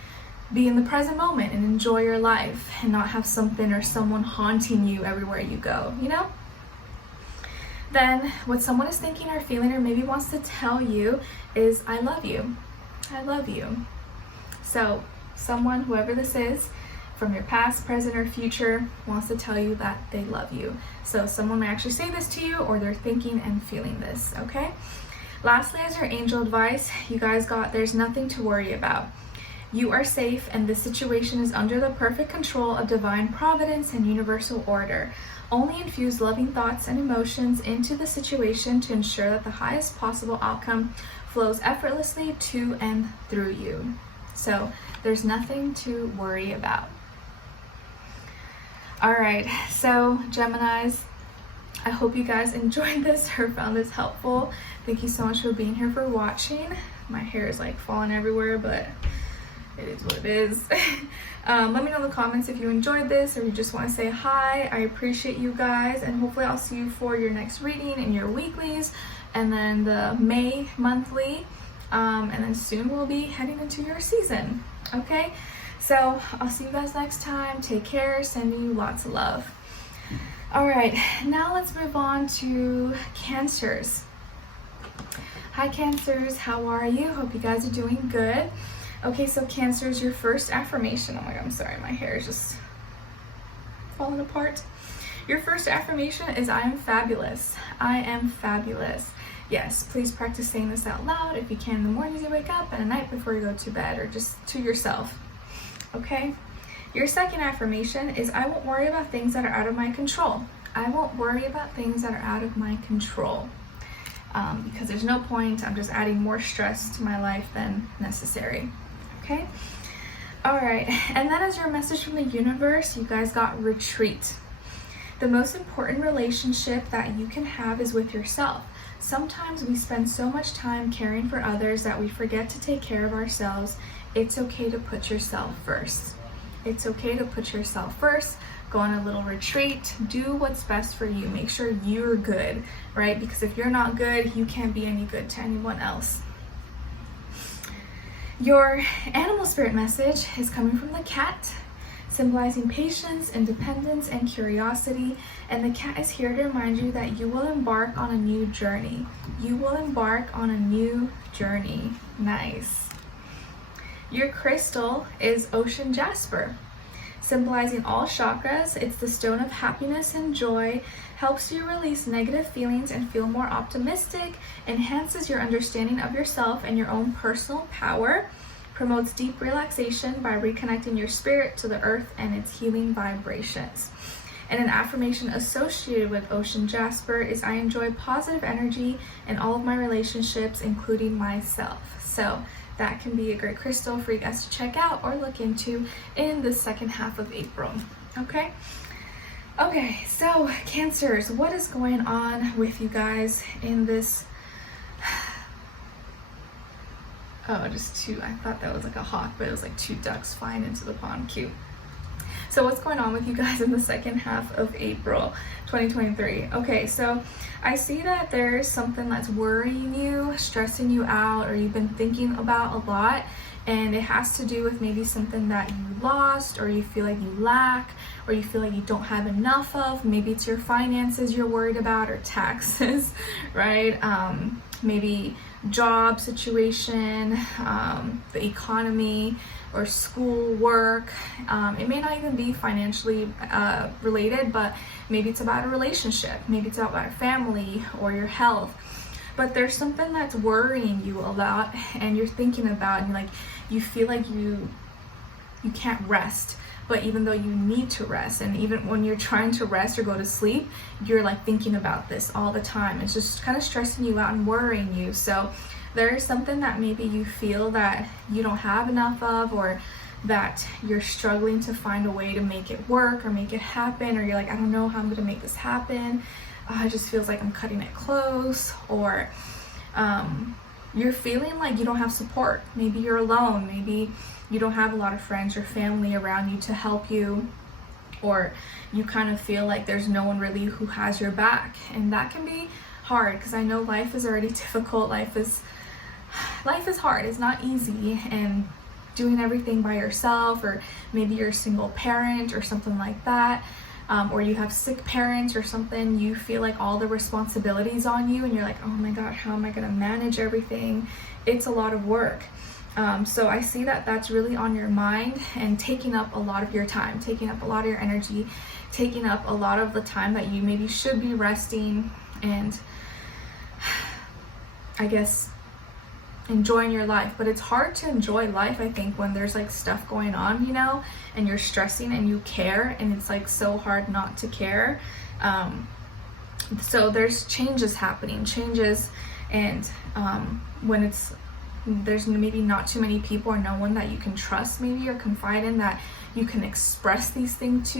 be in the present moment and enjoy your life and not have something or someone haunting you everywhere you go, Then what someone is thinking or feeling or maybe wants to tell you is, I love you. I love you. So someone, whoever this is, from your past, present, or future, wants to tell you that they love you. So someone may actually say this to you, or they're thinking and feeling this, okay? Lastly, as your angel advice, you guys got, there's nothing to worry about. You are safe, and this situation is under the perfect control of divine providence and universal order. Only infuse loving thoughts and emotions into the situation to ensure that the highest possible outcome flows effortlessly to and through you. So there's nothing to worry about. All right, so Geminis, I hope you guys enjoyed this or found this helpful. Thank you so much for being here, for watching. My hair is falling everywhere, but it is what it is. Let me know in the comments if you enjoyed this or you just want to say hi. I appreciate you guys, and hopefully I'll see you for your next reading and your weeklies, and then the May monthly, and then soon we'll be heading into your season. Okay, so I'll see you guys next time. Take care. Sending you lots of love. All right, now let's move on to Cancers. Hi Cancers, how are you? Hope you guys are doing good. Okay, so Cancers, your first affirmation. Oh my god, I'm sorry, my hair is just falling apart. Your first affirmation is, I am fabulous. I am fabulous. Yes, please practice saying this out loud if you can in the mornings you wake up and at night before you go to bed, or just to yourself. Okay? Your second affirmation is, I won't worry about things that are out of my control. I won't worry about things that are out of my control. Because there's no point. I'm just adding more stress to my life than necessary. Okay? All right. And then as your message from the universe, you guys got retreat. The most important relationship that you can have is with yourself. Sometimes we spend so much time caring for others that we forget to take care of ourselves. It's okay to put yourself first. It's okay to put yourself first. Go on a little retreat. Do what's best for you. Make sure you're good, right? Because if you're not good, you can't be any good to anyone else. Your animal spirit message is coming from the cat, symbolizing patience, independence, and curiosity. And the cat is here to remind you that you will embark on a new journey. You will embark on a new journey. Nice. Your crystal is ocean jasper, symbolizing all chakras. It's the stone of happiness and joy, helps you release negative feelings and feel more optimistic, enhances your understanding of yourself and your own personal power, promotes deep relaxation by reconnecting your spirit to the earth and its healing vibrations. And an affirmation associated with ocean jasper is, I enjoy positive energy in all of my relationships, including myself. So that can be a great crystal for you guys to check out or look into in the second half of April. Okay? Okay, so Cancers, what is going on with you guys in this? Oh, just two, I thought that was like a hawk, but it was like two ducks flying into the pond. Cute. So what's going on with you guys in the second half of April 2023? Okay, so I see that there's something that's worrying you, stressing you out, or you've been thinking about a lot, and it has to do with maybe something that you lost, or you feel like you lack, or you feel like you don't have enough of. Maybe it's your finances you're worried about, or taxes, right? Maybe job situation, the economy, or school work. It may not even be financially related, but maybe it's about a relationship, maybe it's about a family or your health. but there's something that's worrying you a lot and you're thinking about, and like you feel like you can't rest. But even though you need to rest, and even when you're trying to rest or go to sleep, you're like thinking about this all the time. It's just kind of stressing you out and worrying you. So there's something that maybe you feel that you don't have enough of, or that you're struggling to find a way to make it work or make it happen, or you're like, I don't know how I'm gonna make this happen. It just feels like I'm cutting it close. Or you're feeling like you don't have support. Maybe you're alone. Maybe you don't have a lot of friends or family around you to help you, or you kind of feel like there's no one really who has your back. And that can be hard, because I know life is already difficult. Life is hard. It's not easy, and doing everything by yourself, or maybe you're a single parent or something like that, or you have sick parents or something, you feel like all the responsibilities on you, and you're like, oh my god, how am I going to manage everything? It's a lot of work. So I see that that's really on your mind and taking up a lot of your time, taking up a lot of your energy, taking up a lot of the time that you maybe should be resting and, I guess, enjoying your life. But it's hard to enjoy life, I think, when there's like stuff going on, you know, and you're stressing and you care, and it's like so hard not to care. So there's changes happening, and when there's maybe not too many people or no one that you can trust maybe or confide in, that you can express these things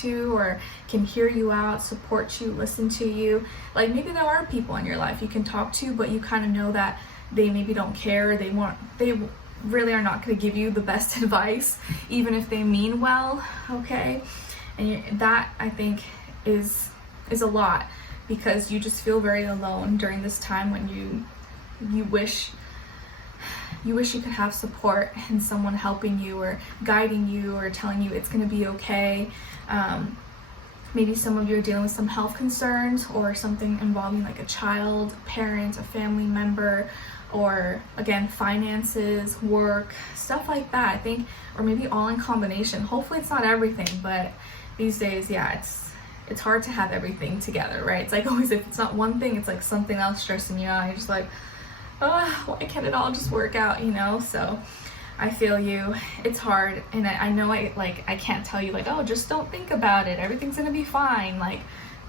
to, or can hear you out, support you, listen to you. Like maybe there are people in your life you can talk to, but you kind of know that they maybe don't care, they really are not going to give you the best advice, even if they mean well, okay? And that, I think, is a lot, because you just feel very alone during this time when you wish you could have support and someone helping you or guiding you or telling you it's going to be okay. Maybe some of you are dealing with some health concerns, or something involving like a child, a parent, a family member, or again, finances, work, stuff like that, I think, or maybe all in combination. Hopefully it's not everything, but these days, yeah, it's hard to have everything together, right? It's like always, if it's not one thing, it's like something else stressing you out. You're just like, oh, why can't it all just work out, you know? So I feel you. It's hard, and I know I can't tell you like, oh, just don't think about it, everything's gonna be fine. Like,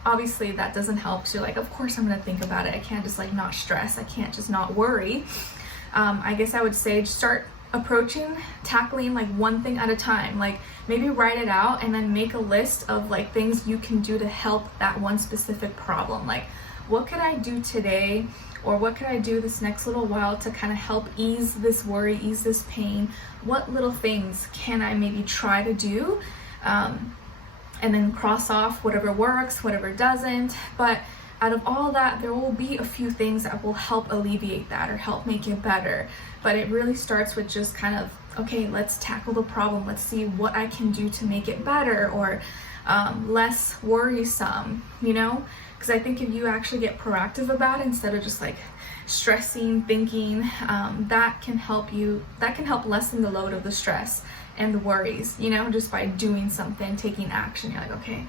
obviously that doesn't help. So you're like, of course I'm gonna think about it. I can't just like not stress. I can't just not worry. I guess I would say just start tackling like one thing at a time. Like maybe write it out and then make a list of like things you can do to help that one specific problem. Like, what could I do today, or what could I do this next little while to kind of help ease this worry, ease this pain? What little things can I maybe try to do? And then cross off whatever works, whatever doesn't. But out of all that, there will be a few things that will help alleviate that or help make it better. But it really starts with just kind of, okay, let's tackle the problem. Let's see what I can do to make it better, or less worrisome, you know? Because I think if you actually get proactive about it instead of just like stressing, thinking, that can help lessen the load of the stress and the worries, you know, just by doing something, taking action. You're like, okay,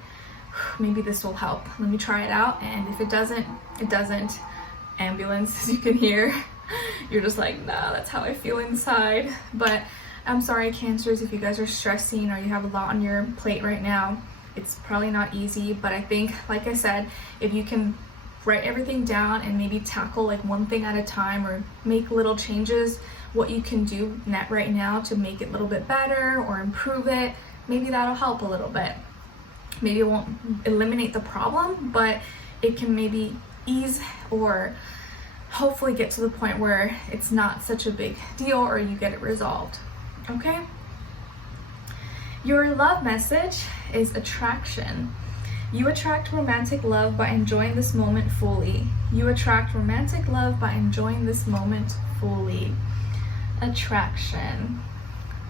maybe this will help. Let me try it out. And if it doesn't, it doesn't. Ambulance, as you can hear. You're just like, nah, that's how I feel inside. But I'm sorry, Cancers, if you guys are stressing or you have a lot on your plate right now. It's probably not easy, but I think, like I said, if you can write everything down and maybe tackle like one thing at a time, or make little changes, what you can do right now to make it a little bit better or improve it, maybe that'll help a little bit. Maybe it won't eliminate the problem, but it can maybe ease or hopefully get to the point where it's not such a big deal, or you get it resolved. Okay? Your love message is attraction. You attract romantic love by enjoying this moment fully. You attract romantic love by enjoying this moment fully. Attraction.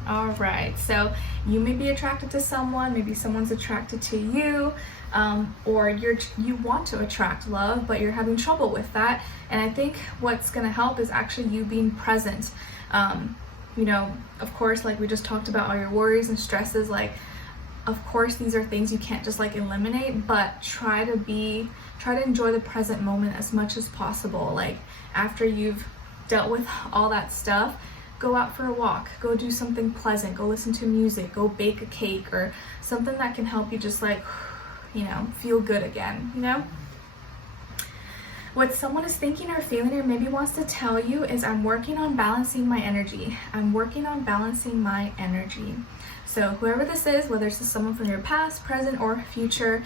All right, so you may be attracted to someone, maybe someone's attracted to you, or you want to attract love, but you're having trouble with that. And I think what's going to help is actually you being present. You know, of course, like we just talked about, all your worries and stresses, like Of course, these are things you can't just like eliminate, but try to enjoy the present moment as much as possible. Like after you've dealt with all that stuff, go out for a walk, go do something pleasant, go listen to music, go bake a cake or something that can help you just like, you know, feel good again, you know? What someone is thinking or feeling or maybe wants to tell you is, I'm working on balancing my energy. I'm working on balancing my energy. So whoever this is, whether it's someone from your past, present, or future,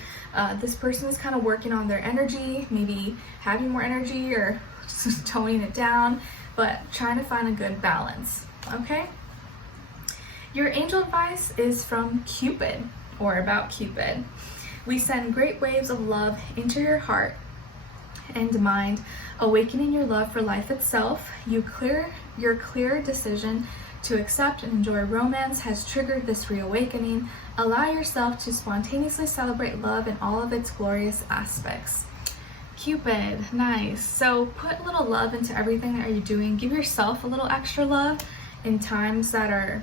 this person is kind of working on their energy, maybe having more energy or just toning it down, but trying to find a good balance, okay? Your angel advice is from Cupid, or about Cupid. We send great waves of love into your heart and mind, awakening your love for life itself. Your clear decision to accept and enjoy romance has triggered this reawakening. Allow yourself to spontaneously celebrate love in all of its glorious aspects. Cupid, nice. So put a little love into everything that you're doing. Give yourself a little extra love in times that are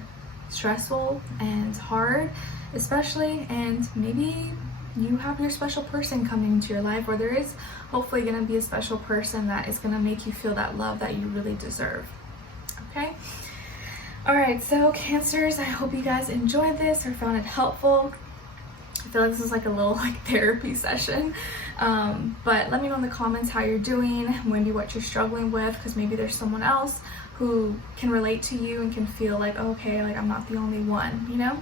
stressful and hard, especially, and maybe you have your special person coming into your life, or there is hopefully going to be a special person that is going to make you feel that love that you really deserve. Okay? Alright, so Cancers, I hope you guys enjoyed this or found it helpful. I feel like this is like a little like therapy session. But let me know in the comments how you're doing, maybe what you're struggling with, because maybe there's someone else who can relate to you and can feel like, oh, okay, like I'm not the only one, you know?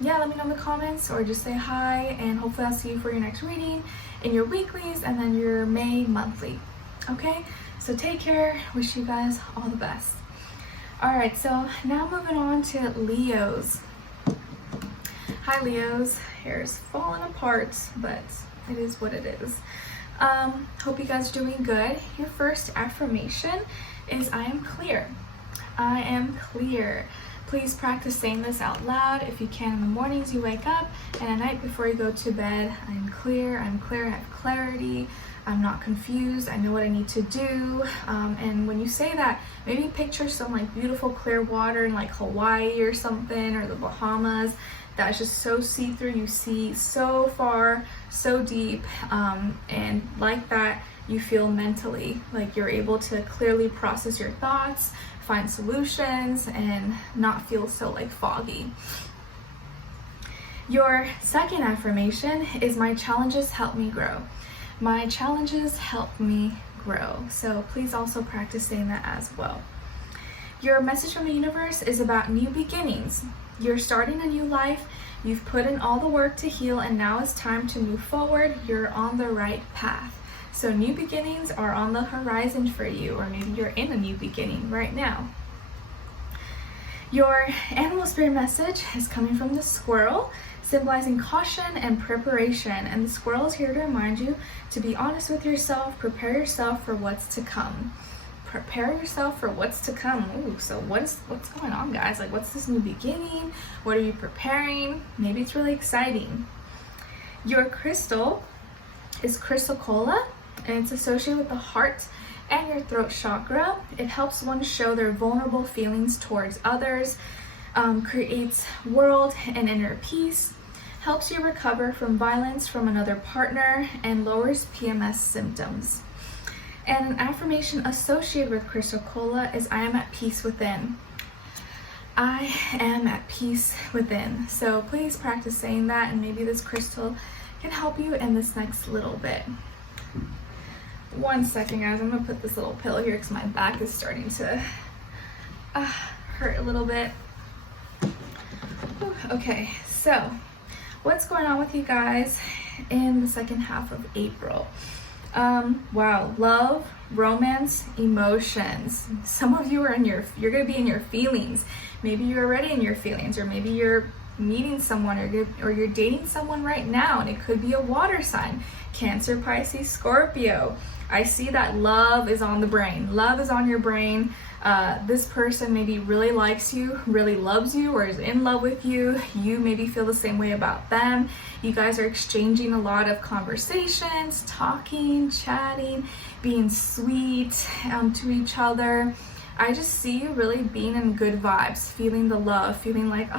Yeah, let me know in the comments or just say hi, and hopefully I'll see you for your next reading in your weeklies and then your May monthly. Okay, so take care. Wish you guys all the best. Alright, so now moving on to Leos. Hi Leos. Hair's falling apart, but it is what it is. Hope you guys are doing good. Your first affirmation is, I am clear. I am clear. Please practice saying this out loud if you can in the mornings you wake up, and at night before you go to bed. I'm clear, I have clarity, I'm not confused, I know what I need to do. And when you say that, maybe picture some like beautiful clear water in like Hawaii or something, or the Bahamas, that's just so see-through, you see so far, so deep, and like that you feel mentally, like you're able to clearly process your thoughts, find solutions, and not feel so like foggy. Your second affirmation is, my challenges help me grow. My challenges help me grow. So please also practice saying that as well. Your message from the universe is about new beginnings. You're starting a new life. You've put in all the work to heal, and now it's time to move forward. You're on the right path. So new beginnings are on the horizon for you, or maybe you're in a new beginning right now. Your animal spirit message is coming from the squirrel, symbolizing caution and preparation. And the squirrel is here to remind you to be honest with yourself, prepare yourself for what's to come. Prepare yourself for what's to come. Ooh, so what's going on, guys? Like, what's this new beginning? What are you preparing? Maybe it's really exciting. Your crystal is crystal cola, and it's associated with the heart and your throat chakra. It helps one show their vulnerable feelings towards others, creates world and inner peace, helps you recover from violence from another partner, and lowers PMS symptoms. And an affirmation associated with crystal cola is, I am at peace within. I am at peace within. So please practice saying that, and maybe this crystal can help you in this next little bit. One second, guys, I'm gonna put this little pillow here because my back is starting to hurt a little bit. Okay, so what's going on with you guys in the second half of April? Wow, love, romance, emotions. Some of you are you're gonna be in your feelings. Maybe you're already in your feelings, or maybe you're meeting someone, or you're dating someone right now, and it could be a water sign. Cancer, Pisces, Scorpio. I see that love is on the brain. Love is on your brain. This person maybe really likes you, really loves you, or is in love with you. You maybe feel the same way about them. You guys are exchanging a lot of conversations, talking, chatting, being sweet to each other. I just see you really being in good vibes, feeling the love, feeling like,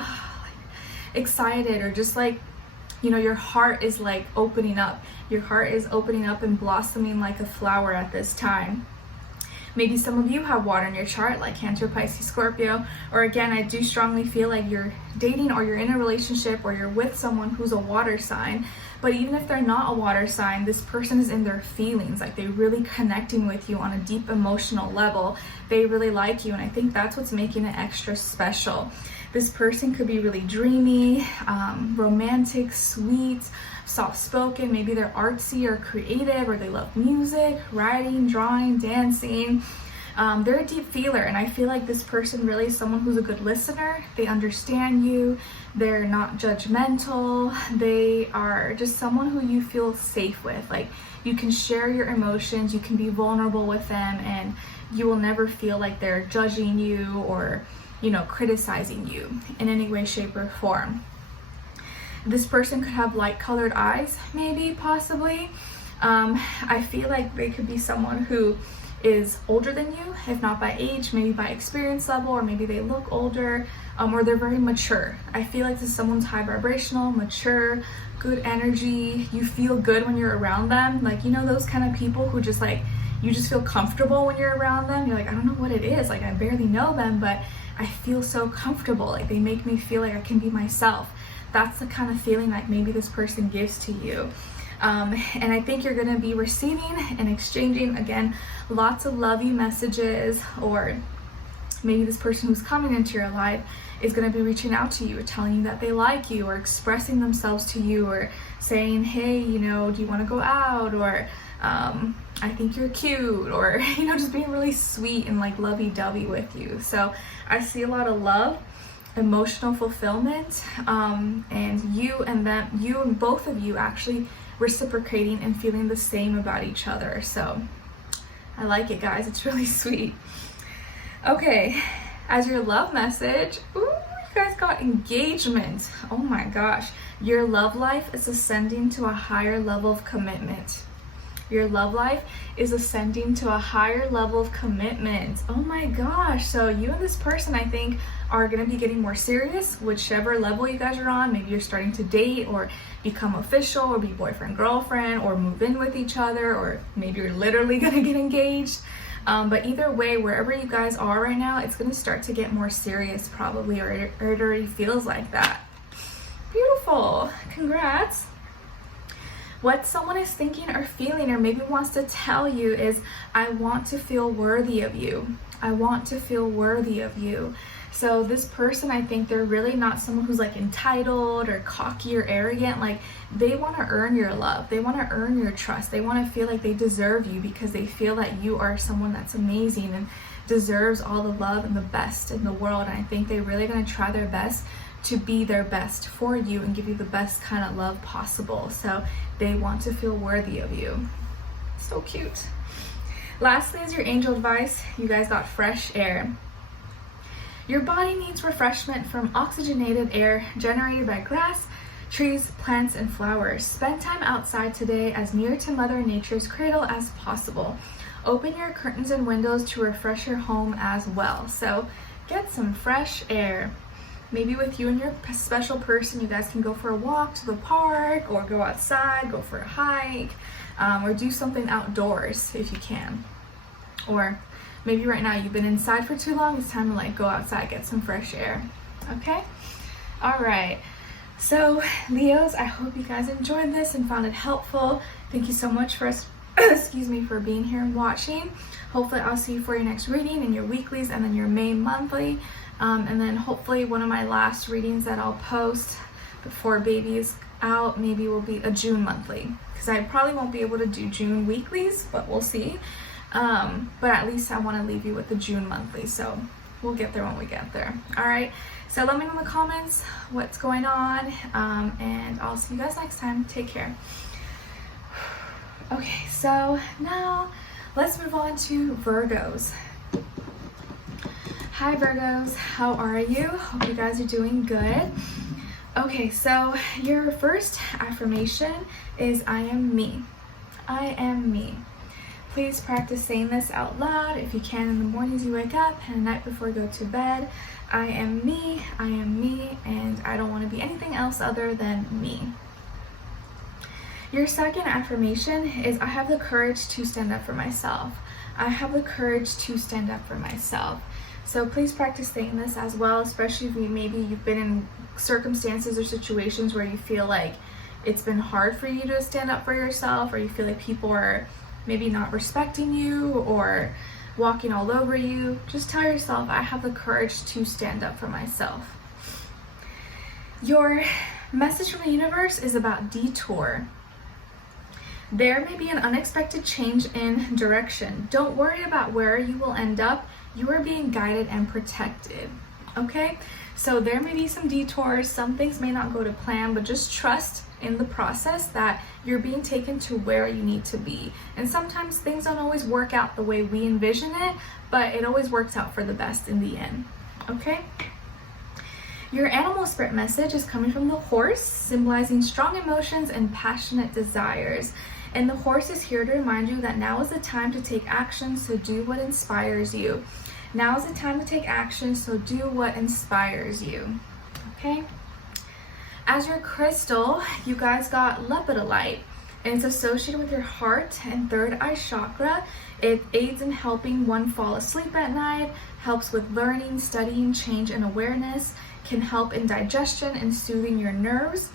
excited, or just like, you know, your heart is like opening up. Your heart is opening up and blossoming like a flower at this time. Maybe some of you have water in your chart, like Cancer, Pisces, Scorpio. Or again, I do strongly feel like you're dating or you're in a relationship or you're with someone who's a water sign. But even if they're not a water sign, this person is in their feelings, like they're really connecting with you on a deep emotional level. They really like you, and I think that's what's making it extra special. This person could be really dreamy, romantic, sweet, soft-spoken. Maybe they're artsy or creative, or they love music, writing, drawing, dancing. They're a deep feeler, and I feel like this person really is someone who's a good listener. They understand you. They're not judgmental. They are just someone who you feel safe with. Like, you can share your emotions, you can be vulnerable with them, and you will never feel like they're judging you or, you know, criticizing you in any way, shape, or form. This person could have light-colored eyes, maybe, possibly. I feel like they could be someone who is older than you, if not by age, maybe by experience level, or maybe they look older, or they're very mature. I feel like this someone's high vibrational, mature, good energy. You feel good when you're around them. Like, you know, those kind of people who just like, you just feel comfortable when you're around them. You're like, I don't know what it is. Like, I barely know them, but I feel so comfortable. Like, they make me feel like I can be myself. That's the kind of feeling like maybe this person gives to you. And I think you're going to be receiving and exchanging, again, lots of love you messages, or maybe this person who's coming into your life is going to be reaching out to you, telling you that they like you, or expressing themselves to you, or saying, hey, you know, do you want to go out, or I think you're cute, or, you know, just being really sweet and like lovey-dovey with you. So I see a lot of love, emotional fulfillment, and you and both of you actually reciprocating and feeling the same about each other. So I like it, guys. It's really sweet. Okay, as your love message, ooh, you guys got engagement. Oh my gosh. Your love life is ascending to a higher level of commitment. Your love life is ascending to a higher level of commitment. Oh my gosh. So you and this person, I think, are going to be getting more serious, whichever level you guys are on. Maybe you're starting to date or become official or be boyfriend, girlfriend, or move in with each other, or maybe you're literally going to get engaged. But either way, wherever you guys are right now, it's going to start to get more serious probably, or it already feels like that. Beautiful. Congrats. What someone is thinking or feeling, or maybe wants to tell you, is, I want to feel worthy of you. I want to feel worthy of you. So this person, I think they're really not someone who's like entitled or cocky or arrogant. Like, they want to earn your love. They want to earn your trust. They want to feel like they deserve you, because they feel that you are someone that's amazing and deserves all the love and the best in the world. And I think they're really going to try their best to be their best for you and give you the best kind of love possible. So they want to feel worthy of you. So cute. Lastly is your angel advice. You guys got fresh air. Your body needs refreshment from oxygenated air generated by grass, trees, plants, and flowers. Spend time outside today, as near to Mother Nature's cradle as possible. Open your curtains and windows to refresh your home as well. So get some fresh air. Maybe with you and your special person, you guys can go for a walk to the park, or go outside, go for a hike, or do something outdoors if you can. Or maybe right now you've been inside for too long, it's time to like go outside, get some fresh air. Okay? All right. So Leos, I hope you guys enjoyed this and found it helpful. Thank you so much for for being here and watching. Hopefully I'll see you for your next reading and your weeklies, and then your May monthly. And then hopefully one of my last readings that I'll post before baby is out maybe will be a June monthly, because I probably won't be able to do June weeklies, but we'll see. But at least I want to leave you with the June monthly, so we'll get there when we get there. All right, so let me know in the comments what's going on, and I'll see you guys next time. Take care. Okay, so now let's move on to Virgos. Hi Virgos, how are you? Hope you guys are doing good. Okay, so your first affirmation is, I am me. I am me. Please practice saying this out loud if you can in the mornings you wake up and the night before you go to bed. I am me, and I don't want to be anything else other than me. Your second affirmation is, I have the courage to stand up for myself. I have the courage to stand up for myself. So please practice saying this as well, especially if you've been in circumstances or situations where you feel like it's been hard for you to stand up for yourself, or you feel like people are maybe not respecting you or walking all over you. Just tell yourself, I have the courage to stand up for myself. Your message from the universe is about detour. There may be an unexpected change in direction. Don't worry about where you will end up. You are being guided and protected, okay? So there may be some detours, some things may not go to plan, but just trust in the process that you're being taken to where you need to be. And sometimes things don't always work out the way we envision it, but it always works out for the best in the end, okay? Your animal spirit message is coming from the horse, symbolizing strong emotions and passionate desires. And the horse is here to remind you that now is the time to take action, so do what inspires you. Now is the time to take action, so do what inspires you. Okay? As your crystal, you guys got lepidolite, and it's associated with your heart and third eye chakra. It aids in helping one fall asleep at night, helps with learning, studying, change, and awareness, can help in digestion and soothing your nerves,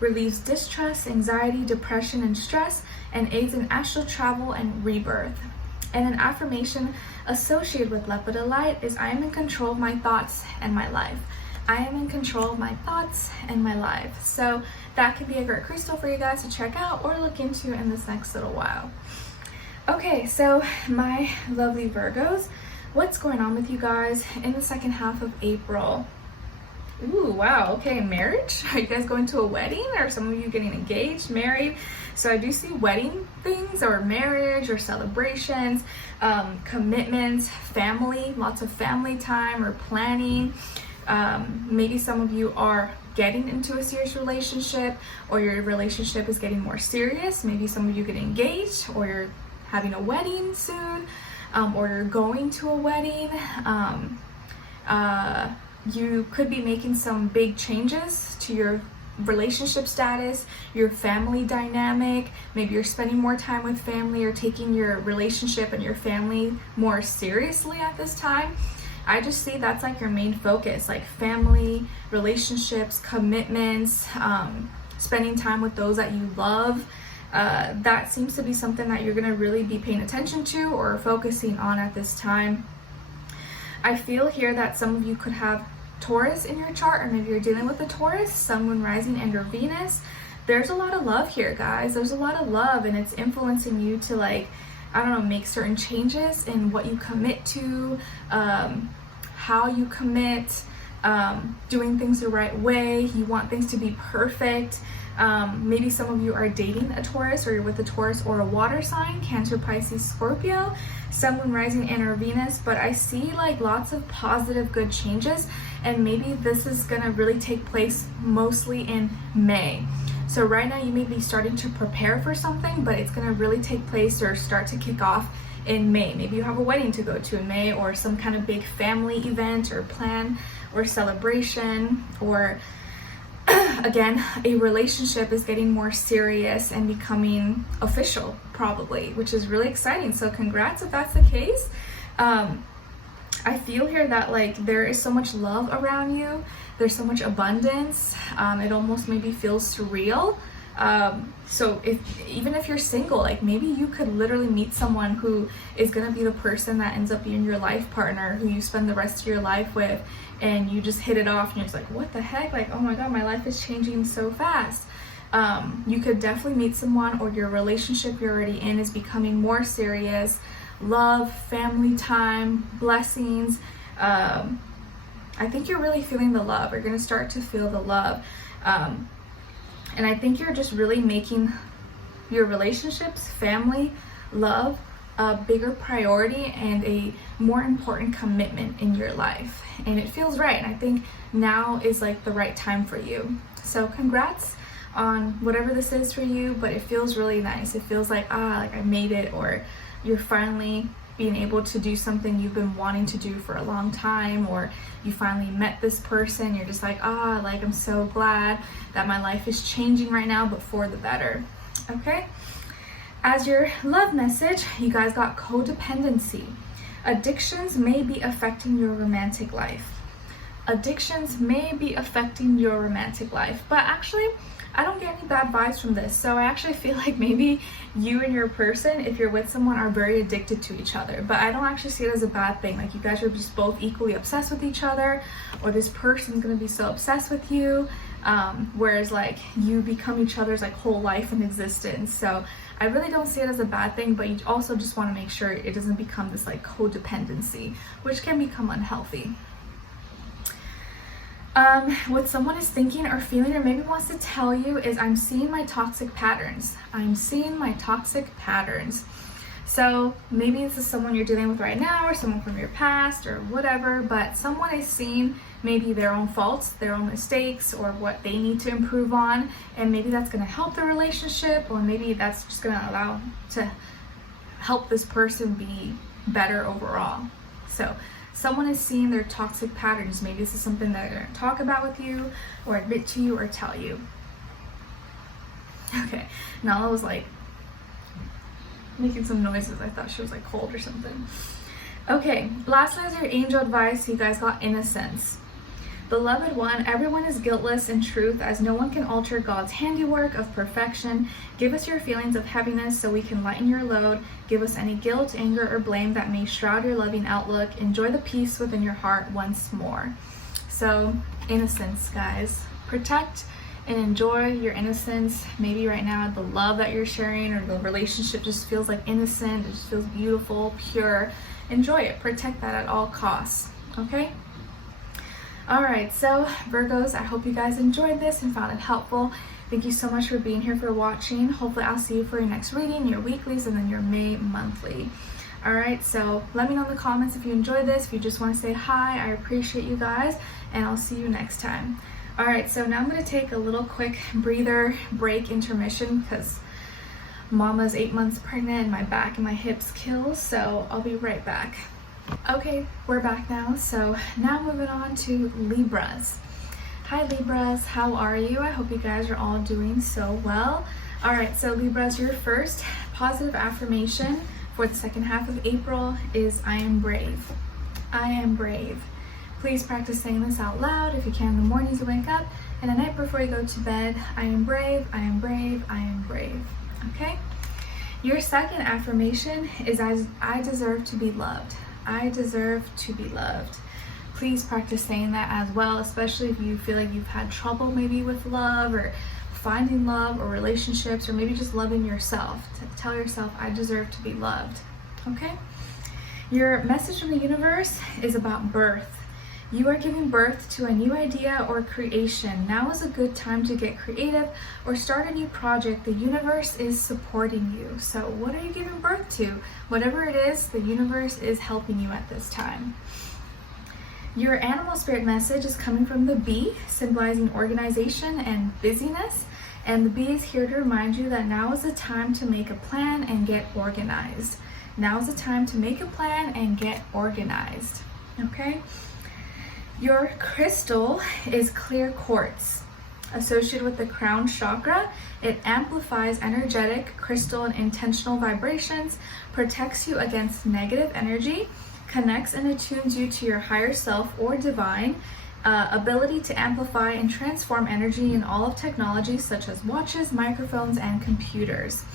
relieves distrust, anxiety, depression, and stress, and aids in astral travel and rebirth. And an affirmation associated with lepidolite is, I am in control of my thoughts and my life. I am in control of my thoughts and my life. So that could be a great crystal for you guys to check out or look into in this next little while. Okay, so my lovely Virgos, what's going on with you guys in the second half of April? Ooh, wow, okay, marriage? Are you guys going to a wedding, or some of you getting engaged, married? So I do see wedding things, or marriage, or celebrations, commitments, family, lots of family time or planning. Maybe some of you are getting into a serious relationship, or your relationship is getting more serious. Maybe some of you get engaged, or you're having a wedding soon, or you're going to a wedding. You could be making some big changes to your relationship status, your family dynamic. Maybe you're spending more time with family, or taking your relationship and your family more seriously at this time. I just see that's like your main focus, like family, relationships, commitments, spending time with those that you love. That seems to be something that you're going to really be paying attention to or focusing on at this time. I feel here that some of you could have Taurus in your chart, or maybe you're dealing with a Taurus, Sun, Moon, Rising, and or Venus. There's a lot of love here, guys. There's a lot of love, and it's influencing you to, like, I don't know, make certain changes in what you commit to, how you commit, doing things the right way. You want things to be perfect. Maybe some of you are dating a Taurus, or you're with a Taurus or a water sign, Cancer, Pisces, Scorpio, Sun, Moon, Rising, and or Venus. But I see like lots of positive, good changes, and maybe this is gonna really take place mostly in May. So right now you may be starting to prepare for something, but it's gonna really take place or start to kick off in May. Maybe you have a wedding to go to in May, or some kind of big family event or plan or celebration, or again, a relationship is getting more serious and becoming official, probably, which is really exciting. So congrats if that's the case. I feel here that like there is so much love around you. There's so much abundance. It almost maybe feels surreal. So even if you're single, like maybe you could literally meet someone who is gonna be the person that ends up being your life partner, who you spend the rest of your life with, and you just hit it off and you're just like, what the heck? Like, oh my God, my life is changing so fast. You could definitely meet someone, or your relationship you're already in is becoming more serious. Love, family time, blessings. I think you're really feeling the love. You're gonna start to feel the love. And I think you're just really making your relationships, family, love, a bigger priority and a more important commitment in your life. And it feels right. And I think now is like the right time for you. So congrats on whatever this is for you, but it feels really nice. It feels like, like I made it, or you're finally being able to do something you've been wanting to do for a long time, or you finally met this person, you're just like, like I'm so glad that my life is changing right now, but for the better. Okay, as your love message, you guys got codependency. Addictions may be affecting your romantic life. Addictions may be affecting your romantic life, but actually I don't get any bad vibes from this. So I actually feel like maybe you and your person, if you're with someone, are very addicted to each other, but I don't actually see it as a bad thing. Like, you guys are just both equally obsessed with each other, or this person's gonna be so obsessed with you, whereas like you become each other's like whole life and existence. So I really don't see it as a bad thing, but you also just want to make sure it doesn't become this like codependency, which can become unhealthy. What someone is thinking or feeling or maybe wants to tell you is, I'm seeing my toxic patterns. I'm seeing my toxic patterns. So maybe this is someone you're dealing with right now, or someone from your past, or whatever, but someone is seeing maybe their own faults, their own mistakes, or what they need to improve on, and maybe that's going to help the relationship, or maybe that's just going to allow to help this person be better overall. So someone is seeing their toxic patterns. Maybe this is something that they're going to talk about with you, or admit to you, or tell you. Okay, Nala was like making some noises. I thought she was like cold or something. Okay, lastly is your angel advice. You guys got innocence. Beloved one, everyone is guiltless in truth, as no one can alter God's handiwork of perfection. Give us your feelings of heaviness so we can lighten your load. Give us any guilt, anger, or blame that may shroud your loving outlook. Enjoy the peace within your heart once more. So, innocence, guys. Protect and enjoy your innocence. Maybe right now the love that you're sharing or the relationship just feels like innocent. It just feels beautiful, pure. Enjoy it. Protect that at all costs. Okay? Alright, so Virgos, I hope you guys enjoyed this and found it helpful. Thank you so much for being here, for watching. Hopefully I'll see you for your next reading, your weeklies, and then your May monthly. Alright, so let me know in the comments if you enjoyed this. If you just want to say hi, I appreciate you guys, and I'll see you next time. Alright, so now I'm going to take a little quick breather break intermission because Mama's 8 months pregnant and my back and my hips kill, so I'll be right back. Okay, we're back now. So now moving on to Libras. Hi Libras, how are you? I hope you guys are all doing so well. Alright, so Libras, your first positive affirmation for the second half of April is, I am brave. I am brave. Please practice saying this out loud if you can in the mornings you wake up, and at night before you go to bed. I am brave, I am brave, I am brave. Okay? Your second affirmation is, I deserve to be loved. I deserve to be loved. Please practice saying that as well, especially if you feel like you've had trouble maybe with love, or finding love, or relationships, or maybe just loving yourself. Tell yourself, I deserve to be loved. Okay? Your message from the universe is about birth. You are giving birth to a new idea or creation. Now is a good time to get creative or start a new project. The universe is supporting you. So what are you giving birth to? Whatever it is, the universe is helping you at this time. Your animal spirit message is coming from the bee, symbolizing organization and busyness. And the bee is here to remind you that now is the time to make a plan and get organized. Now is the time to make a plan and get organized. Okay? Your crystal is clear quartz. Associated with the crown chakra, it amplifies energetic, crystal, and intentional vibrations, protects you against negative energy, connects and attunes you to your higher self or divine, ability to amplify and transform energy in all of technology such as watches, microphones, and computers.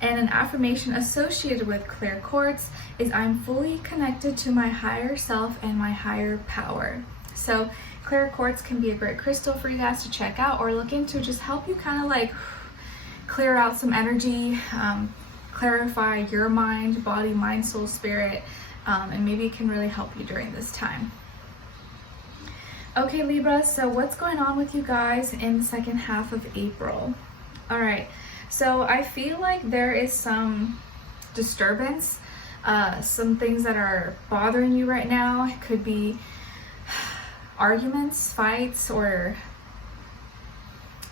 And an affirmation associated with clear quartz is, I'm fully connected to my higher self and my higher power. So clear quartz can be a great crystal for you guys to check out or look into, just help you kind of like clear out some energy, clarify your mind, body, mind, soul, spirit, and maybe it can really help you during this time. Okay, Libra, so what's going on with you guys in the second half of April? All right, so I feel like there is some disturbance, some things that are bothering you right now. It could be arguments, fights, or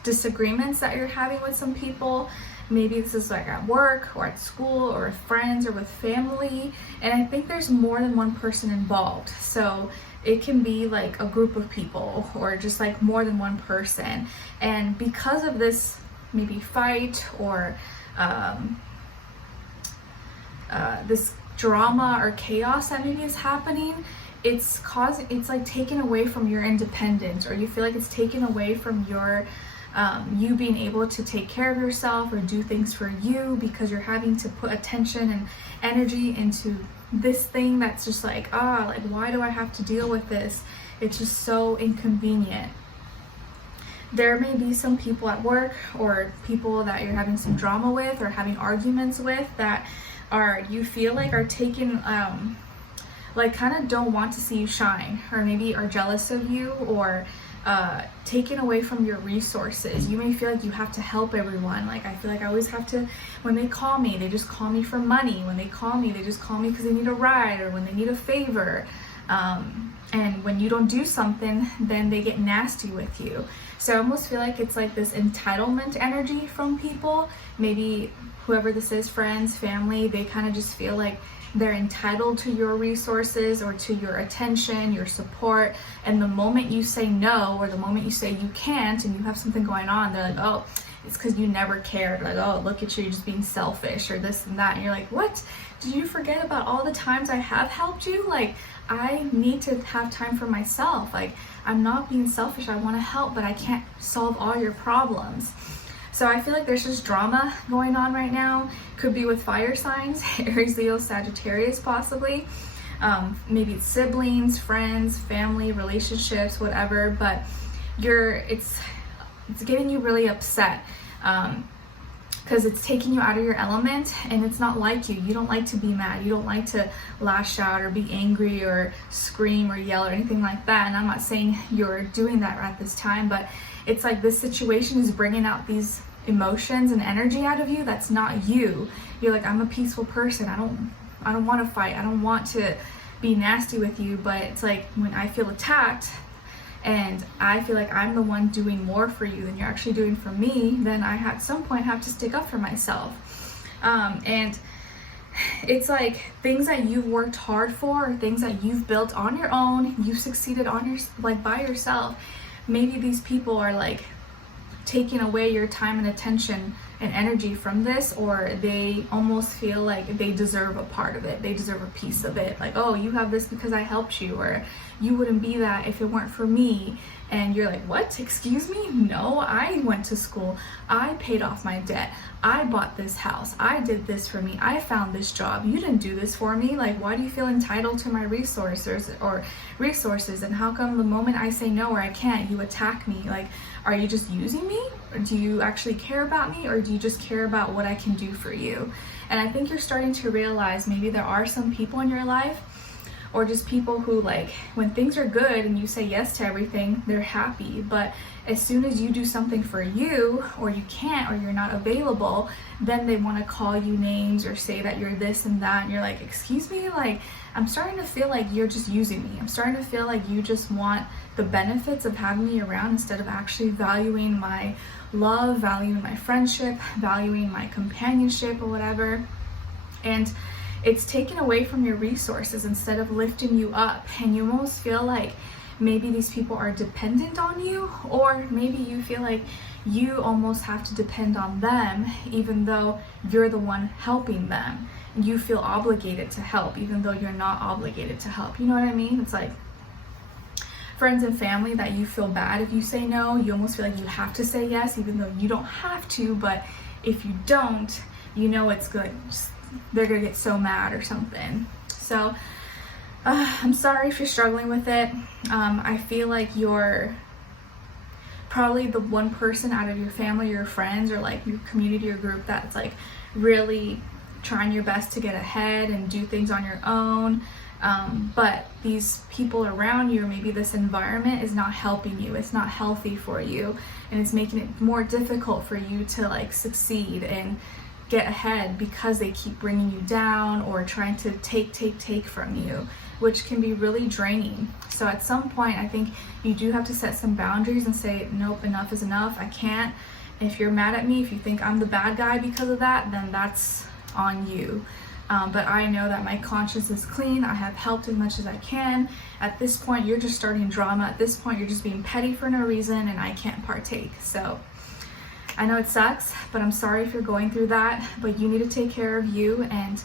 disagreements that you're having with some people. maybe this is like at work or at school or with friends or with family. And I think there's more than one person involved. So it can be like a group of people or just like more than one person. And because of this maybe fight or this drama or chaos that maybe is happening, it's like taken away from your independence, or you feel like it's taken away from your you being able to take care of yourself or do things for you, because you're having to put attention and energy into this thing that's just like, like, why do I have to deal with this? It's just so inconvenient. There may be some people at work or people that you're having some drama with or having arguments with that you feel like are taking like kind of don't want to see you shine, or maybe are jealous of you, or taken away from your resources. You may feel like you have to help everyone. Like, I feel like I always have to, when they call me, they just call me for money. When they call me, they just call me because they need a ride or when they need a favor. And when you don't do something, then they get nasty with you. So I almost feel like it's like this entitlement energy from people. Maybe whoever this is, friends, family, they kind of just feel like they're entitled to your resources or to your attention, your support. And the moment you say no, or the moment you say you can't and you have something going on, they're like, oh, it's because you never cared. Like, oh, look at you, you're just being selfish, or this and that. And you're like, what? Did you forget about all the times I have helped you? Like, I need to have time for myself. Like, I'm not being selfish. I want to help, but I can't solve all your problems. So I feel like there's just drama going on right now. Could be with fire signs, Aries, Leo, Sagittarius possibly. Maybe it's siblings, friends, family, relationships, whatever. But it's getting you really upset because it's taking you out of your element, and it's not like you. You don't like to be mad. You don't like to lash out or be angry or scream or yell or anything like that. And I'm not saying you're doing that at this time, but it's like this situation is bringing out these emotions and energy out of you that's not you. You're like, I'm a peaceful person. I don't want to fight. I don't want to be nasty with you. But it's like when I feel attacked and I feel like I'm the one doing more for you than you're actually doing for me, then I at some point have to stick up for myself. And it's like things that you've worked hard for, or things that you've built on your own, you've succeeded on your, like, by yourself. Maybe these people are like taking away your time and attention and energy from this, or they almost feel like they deserve a part of it. They deserve a piece of it. Like, oh, you have this because I helped you, or you wouldn't be that if it weren't for me. And you're like, what? Excuse me? No, I went to school. I paid off my debt. I bought this house. I did this for me. I found this job. You didn't do this for me. Like, why do you feel entitled to my resources? And how come the moment I say no or I can't, you attack me? Like, are you just using me? Or do you actually care about me? Or do you just care about what I can do for you? And I think you're starting to realize maybe there are some people in your life, or just people who, like, when things are good and you say yes to everything, they're happy. But as soon as you do something for you, or you can't, or you're not available, then they want to call you names or say that you're this and that. And you're like, excuse me? Like, I'm starting to feel like you're just using me. I'm starting to feel like you just want the benefits of having me around instead of actually valuing my love, valuing my friendship, valuing my companionship or whatever. And it's taken away from your resources instead of lifting you up. And you almost feel like maybe these people are dependent on you, or maybe you feel like you almost have to depend on them even though you're the one helping them. You feel obligated to help even though you're not obligated to help. You know what I mean? It's like friends and family that you feel bad if you say no. You almost feel like you have to say yes even though you don't have to, but if you don't, you know it's good. They're gonna get so mad or something. So I'm sorry if you're struggling with it. I feel like you're probably the one person out of your family, your friends, or like your community or group that's like really trying your best to get ahead and do things on your own. But these people around you, or maybe this environment, is not helping you. It's not healthy for you, and it's making it more difficult for you to like succeed and get ahead because they keep bringing you down or trying to take from you, which can be really draining. So at some point, I think you do have to set some boundaries and say, nope, enough is enough. I can't. If you're mad at me, if you think I'm the bad guy because of that, then that's on you. But I know that my conscience is clean. I have helped as much as I can. At this point, you're just starting drama. At this point, you're just being petty for no reason, and I can't partake. So I know it sucks, but I'm sorry if you're going through that, but you need to take care of you. And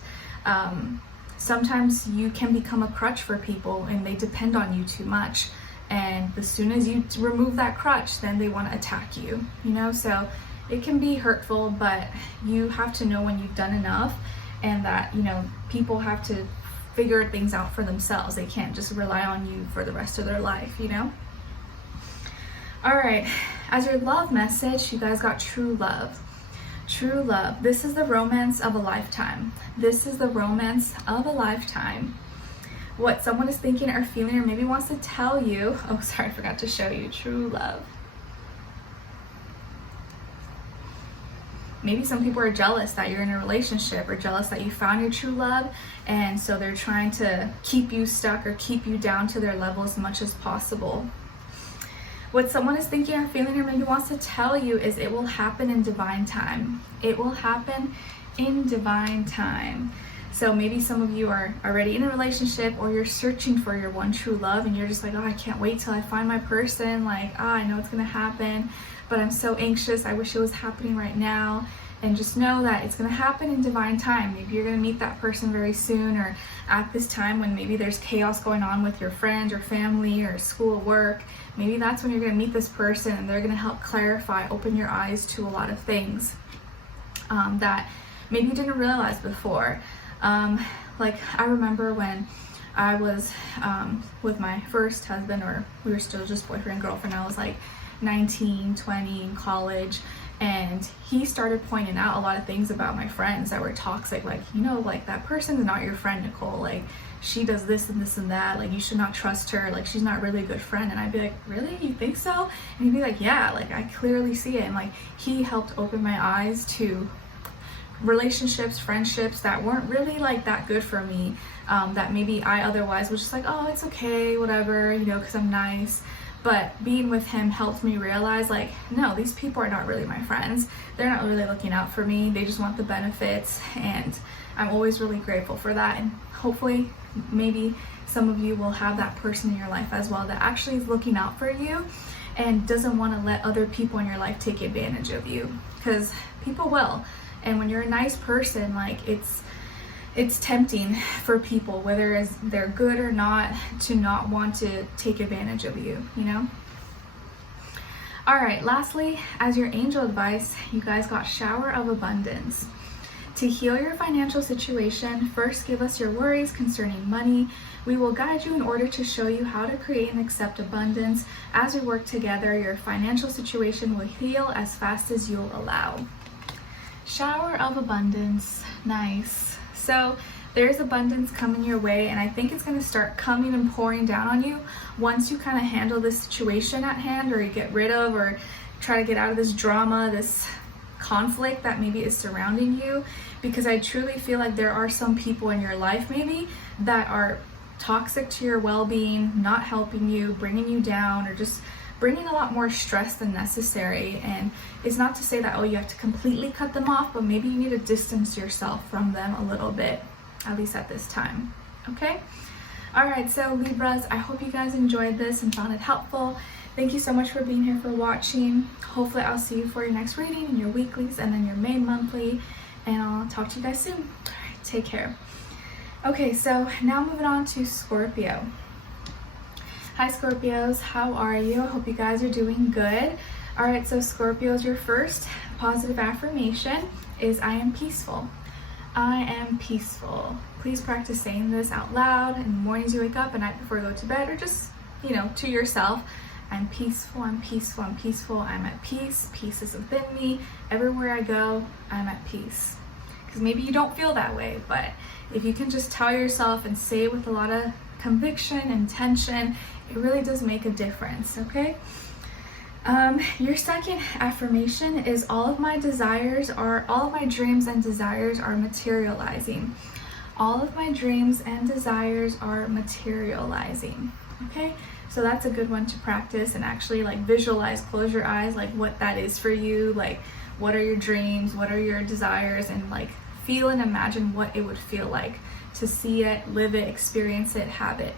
sometimes you can become a crutch for people and they depend on you too much. And as soon as you remove that crutch, then they want to attack you, you know? So it can be hurtful, but you have to know when you've done enough, and that, you know, people have to figure things out for themselves. They can't just rely on you for the rest of their life, you know? All right, as your love message, you guys got true love. True love. This is the romance of a lifetime. This is the romance of a lifetime. What someone is thinking or feeling or maybe wants to tell you. Oh, sorry, I forgot to show you true love. Maybe some people are jealous that you're in a relationship, or jealous that you found your true love, and so they're trying to keep you stuck or keep you down to their level as much as possible. What someone is thinking or feeling or maybe wants to tell you is it will happen in divine time. It will happen in divine time. So maybe some of you are already in a relationship, or you're searching for your one true love, and you're just like, oh, I can't wait till I find my person. Like, oh, I know it's gonna happen, but I'm so anxious. I wish it was happening right now. And just know that it's gonna happen in divine time. Maybe you're gonna meet that person very soon, or at this time when maybe there's chaos going on with your friends or family or school or work. Maybe that's when you're gonna meet this person, and they're gonna help clarify, open your eyes to a lot of things that maybe you didn't realize before. Like I remember when I was with my first husband, or we were still just boyfriend and girlfriend. I was like 19, 20 in college, and he started pointing out a lot of things about my friends that were toxic. Like, you know, like, that person is not your friend, Nicole. Like, she does this and this and that. Like, you should not trust her. Like, she's not really a good friend. And I'd be like, really? You think so? And he'd be like, yeah, like, I clearly see it. And like, he helped open my eyes to relationships, friendships that weren't really like that good for me, that maybe I otherwise was just like, oh, it's okay, whatever, you know, because I'm nice. But being with him helped me realize, like, no, these people are not really my friends. They're not really looking out for me. They just want the benefits, and I'm always really grateful for that. And hopefully maybe some of you will have that person in your life as well that actually is looking out for you and doesn't want to let other people in your life take advantage of you, because people will. And when you're a nice person, like, it's tempting for people, whether they're good or not, to not want to take advantage of you, you know? All right, lastly, as your angel advice, you guys got shower of abundance. To heal your financial situation, first give us your worries concerning money. We will guide you in order to show you how to create and accept abundance. As we work together, your financial situation will heal as fast as you'll allow. Shower of abundance, nice. So there's abundance coming your way, and I think it's going to start coming and pouring down on you once you kind of handle this situation at hand, or you get rid of, or try to get out of this drama, this conflict that maybe is surrounding you. Because I truly feel like there are some people in your life maybe that are toxic to your well-being, not helping you, bringing you down, or just bringing a lot more stress than necessary. And it's not to say that, oh, you have to completely cut them off, but maybe you need to distance yourself from them a little bit, at least at this time. Okay? All right, so Libras, I hope you guys enjoyed this and found it helpful. Thank you so much for being here, for watching. Hopefully I'll see you for your next reading and your weeklies and then your main monthly, and I'll talk to you guys soon. All right, take care. Okay, so now moving on to Scorpio. Hi Scorpios, how are you? I hope you guys are doing good. All right, so Scorpios, your first positive affirmation is I am peaceful. I am peaceful. Please practice saying this out loud in the mornings you wake up, and night before you go to bed, or just, you know, to yourself. I'm peaceful, I'm peaceful, I'm peaceful, I'm at peace. Peace is within me. Everywhere I go, I'm at peace. Because maybe you don't feel that way, but if you can just tell yourself and say it with a lot of conviction, intention, it really does make a difference, okay? Your second affirmation is all of my dreams and desires are materializing. All of my dreams and desires are materializing. Okay, so that's a good one to practice and actually like visualize, close your eyes, like what that is for you, like what are your dreams, what are your desires, and like feel and imagine what it would feel like to see it, live it, experience it, have it.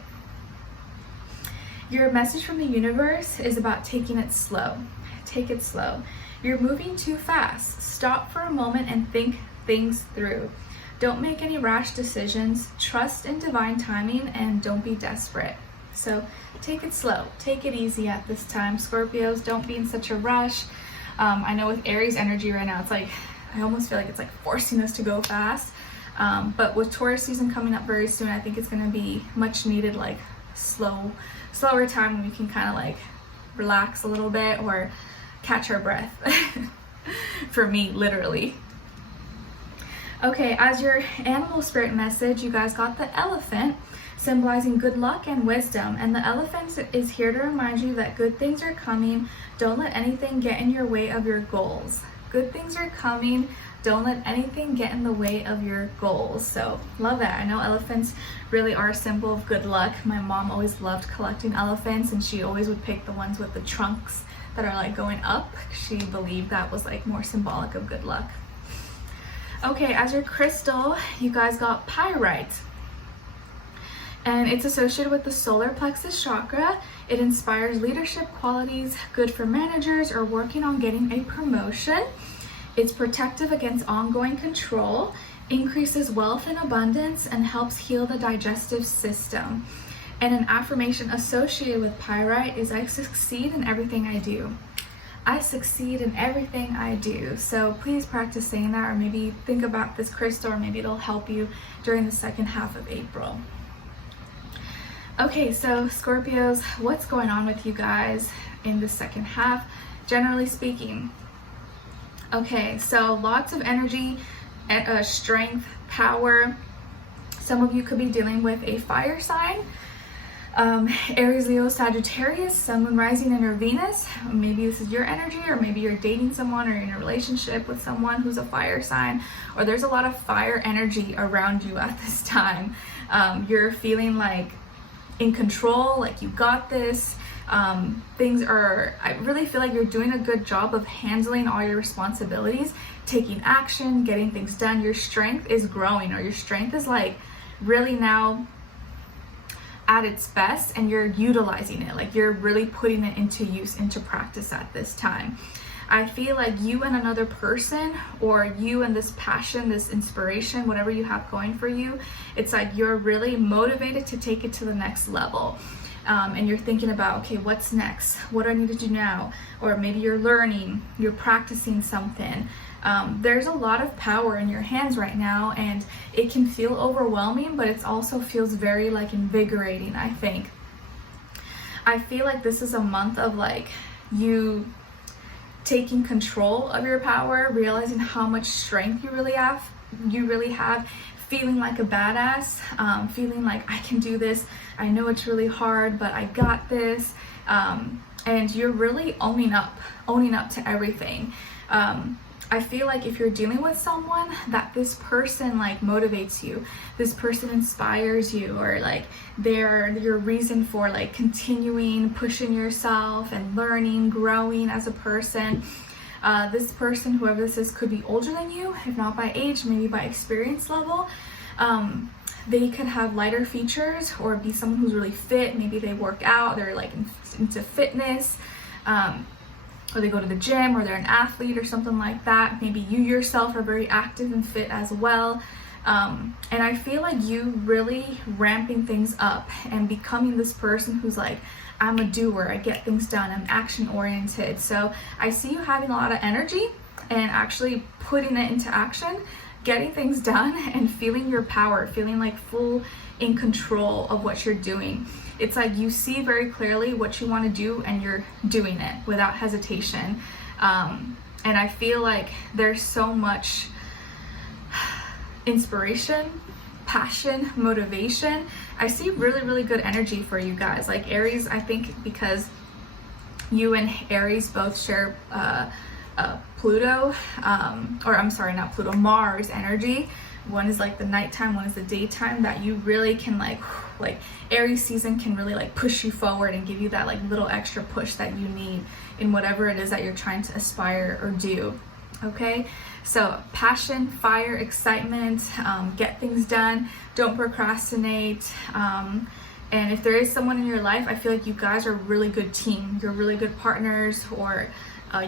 Your message from the universe is about taking it slow. Take it slow. You're moving too fast. Stop for a moment and think things through. Don't make any rash decisions. Trust in divine timing and don't be desperate. So take it slow. Take it easy at this time. Scorpios, don't be in such a rush. I know with Aries energy right now, it's like, I almost feel like it's like forcing us to go fast. But with Taurus season coming up very soon, I think it's going to be much needed, like slower time when we can kind of like relax a little bit or catch our breath. For me, literally. Okay, as your animal spirit message, you guys got the elephant, symbolizing good luck and wisdom. And the elephant is here to remind you that good things are coming. Don't let anything get in your way of your goals. Good things are coming. Don't let anything get in the way of your goals. So love that. I know elephants really are a symbol of good luck. My mom always loved collecting elephants, and she always would pick the ones with the trunks that are like going up. She believed that was like more symbolic of good luck. Okay, as your crystal, you guys got pyrite. And it's associated with the solar plexus chakra. It inspires leadership qualities, good for managers or working on getting a promotion. It's protective against ongoing control, increases wealth and abundance, and helps heal the digestive system. And an affirmation associated with pyrite is I succeed in everything I do. I succeed in everything I do. So please practice saying that, or maybe think about this crystal, or maybe it'll help you during the second half of April. Okay, so Scorpios, what's going on with you guys in the second half, generally speaking? Okay, so lots of energy, strength, power. Some of you could be dealing with a fire sign. Aries, Leo, Sagittarius, Sun, Moon, Rising, and your Venus. Maybe this is your energy, or maybe you're dating someone or in a relationship with someone who's a fire sign, or there's a lot of fire energy around you at this time. You're feeling like in control, like you got this. I really feel like you're doing a good job of handling all your responsibilities, taking action, getting things done. Your strength is growing, or your strength is like really now at its best, and you're utilizing it. Like you're really putting it into use, into practice at this time. I feel like you and another person, or you and this passion, this inspiration, whatever you have going for you, it's like you're really motivated to take it to the next level. And you're thinking about, okay, what's next? What do I need to do now? Or maybe you're learning, you're practicing something. There's a lot of power in your hands right now, and it can feel overwhelming, but it also feels very like invigorating, I think. I feel like this is a month of like you taking control of your power, realizing how much strength you really have, feeling like a badass, feeling like I can do this. I know it's really hard, but I got this. And you're really owning up to everything. I feel like if you're dealing with someone, that this person like motivates you, this person inspires you, or like they're your reason for like continuing, pushing yourself and learning, growing as a person. This person, whoever this is, could be older than you, if not by age, maybe by experience level. They could have lighter features, or be someone who's really fit. Maybe they work out, they're like into fitness, or they go to the gym, or they're an athlete or something like that. Maybe you yourself are very active and fit as well. And I feel like you really ramping things up and becoming this person who's like, I'm a doer, I get things done, I'm action oriented. So I see you having a lot of energy and actually putting it into action, getting things done, and feeling your power, feeling like full in control of what you're doing. It's like you see very clearly what you want to do, and you're doing it without hesitation. And I feel like there's so much inspiration, passion, motivation. I see really, really good energy for you guys. Like Aries, I think because you and Aries both share Pluto, or I'm sorry, not Pluto, Mars energy. One is like the nighttime, one is the daytime, that you really can like Like Aries season can really like push you forward and give you that like little extra push that you need in whatever it is that you're trying to aspire or do. Okay, so passion, fire, excitement, get things done, don't procrastinate. And if there is someone in your life, I feel like you guys are a really good team. You're really good partners, or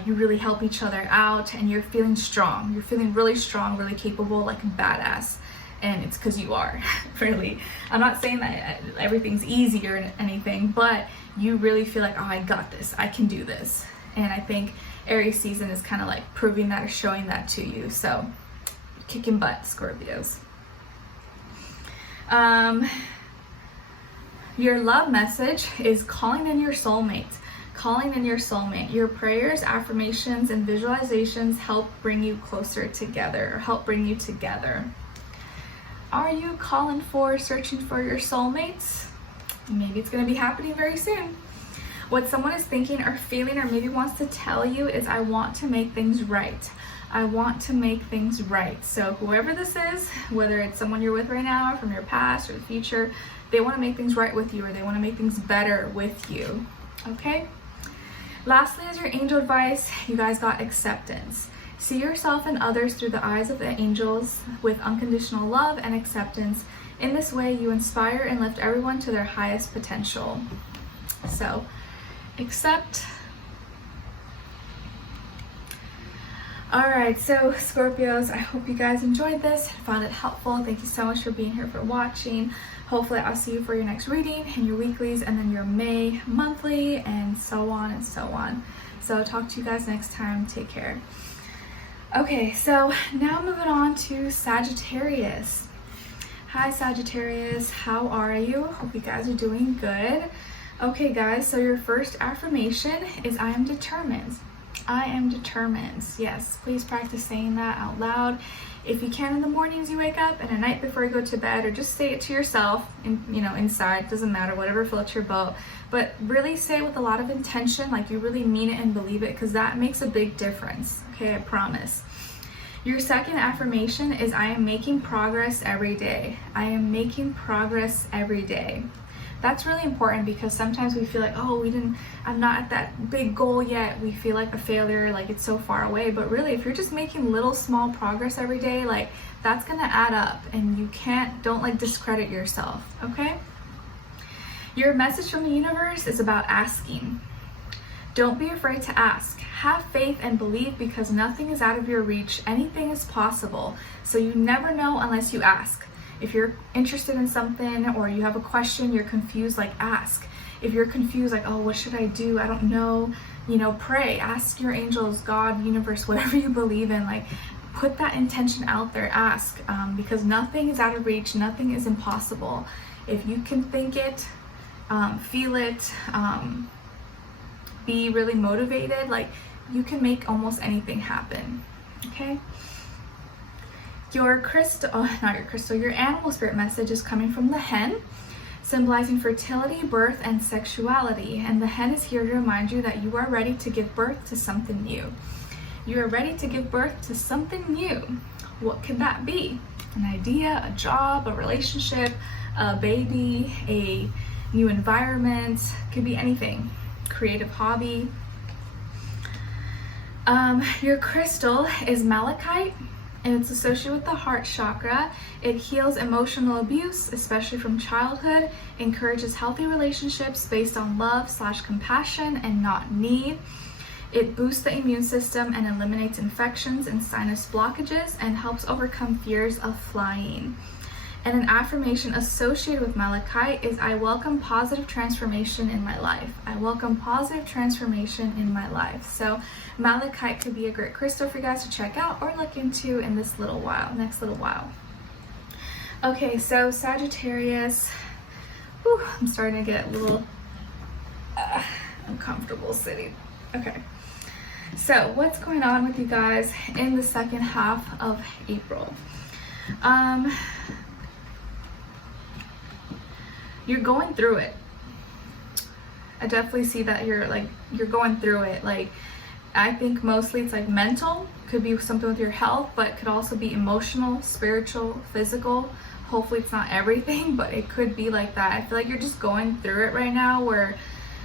you really help each other out, and you're feeling strong. You're feeling really strong, really capable, like badass. And it's because you are, really. I'm not saying that everything's easy or anything, but you really feel like, oh, I got this. I can do this. And I think Aries season is kind of like proving that or showing that to you. So, kicking butt, Scorpios. Your love message is calling in your soulmate. Calling in your soulmate. Your prayers, affirmations, and visualizations help bring you closer together, or help bring you together. Are you calling for, searching for your soulmates? Maybe it's going to be happening very soon. What someone is thinking or feeling or maybe wants to tell you is, I want to make things right. I want to make things right. So whoever this is, whether it's someone you're with right now, from your past or the future, they want to make things right with you, or they want to make things better with you. Okay? Lastly, as your angel advice, you guys got acceptance. See yourself and others through the eyes of the angels with unconditional love and acceptance. In this way, you inspire and lift everyone to their highest potential. So, accept. Alright, so Scorpios, I hope you guys enjoyed this, found it helpful. Thank you so much for being here, for watching. Hopefully I'll see you for your next reading and your weeklies, and then your May monthly, and so on and so on. So talk to you guys next time. Take care. Okay, so now moving on to Sagittarius. Hi Sagittarius, how are you? Hope you guys are doing good. Okay guys, so your first affirmation is, I am determined. I am determined. Yes, please practice saying that out loud. If you can in the mornings you wake up, and at night before you go to bed, or just say it to yourself, inside, doesn't matter, whatever floats your boat. But really say it with a lot of intention, like you really mean it and believe it, because that makes a big difference. Okay, I promise. Your second affirmation is, I am making progress every day. I am making progress every day. That's really important, because sometimes we feel like, oh, I'm not at that big goal yet. We feel like a failure, like it's so far away. But really, if you're just making little small progress every day, like that's gonna add up, and don't like discredit yourself, okay? Your message from the universe is about asking. Don't be afraid to ask. Have faith and believe, because nothing is out of your reach. Anything is possible. So you never know unless you ask. If you're interested in something, or you have a question, you're confused, like ask. If you're confused, like, oh, what should I do? I don't know. Pray. Ask your angels, God, universe, whatever you believe in. Like, put that intention out there. Ask, because nothing is out of reach. Nothing is impossible. If you can think it, feel it, be really motivated, like you can make almost anything happen. Okay? Your animal spirit message is coming from the hen, symbolizing fertility, birth, and sexuality. And the hen is here to remind you that you are ready to give birth to something new. You are ready to give birth to something new. What could that be? An idea, a job, a relationship, a baby, a new environment, could be anything. Creative hobby. Your crystal is malachite, and it's associated with the heart chakra. It heals emotional abuse, especially from childhood, encourages healthy relationships based on love/compassion and not need. It boosts the immune system and eliminates infections and sinus blockages, and helps overcome fears of flying. And an affirmation associated with malachite is, I welcome positive transformation in my life. I welcome positive transformation in my life. So malachite could be a great crystal for you guys to check out or look into in this next little while. Okay, so Sagittarius, I'm starting to get a little uncomfortable sitting. Okay, so what's going on with you guys in the second half of April? You're going through it. I definitely see that you're going through it. Like, I think mostly it's like mental, could be something with your health, but could also be emotional, spiritual, physical, Hopefully it's not everything, but it could be like that. I feel like you're just going through it right now where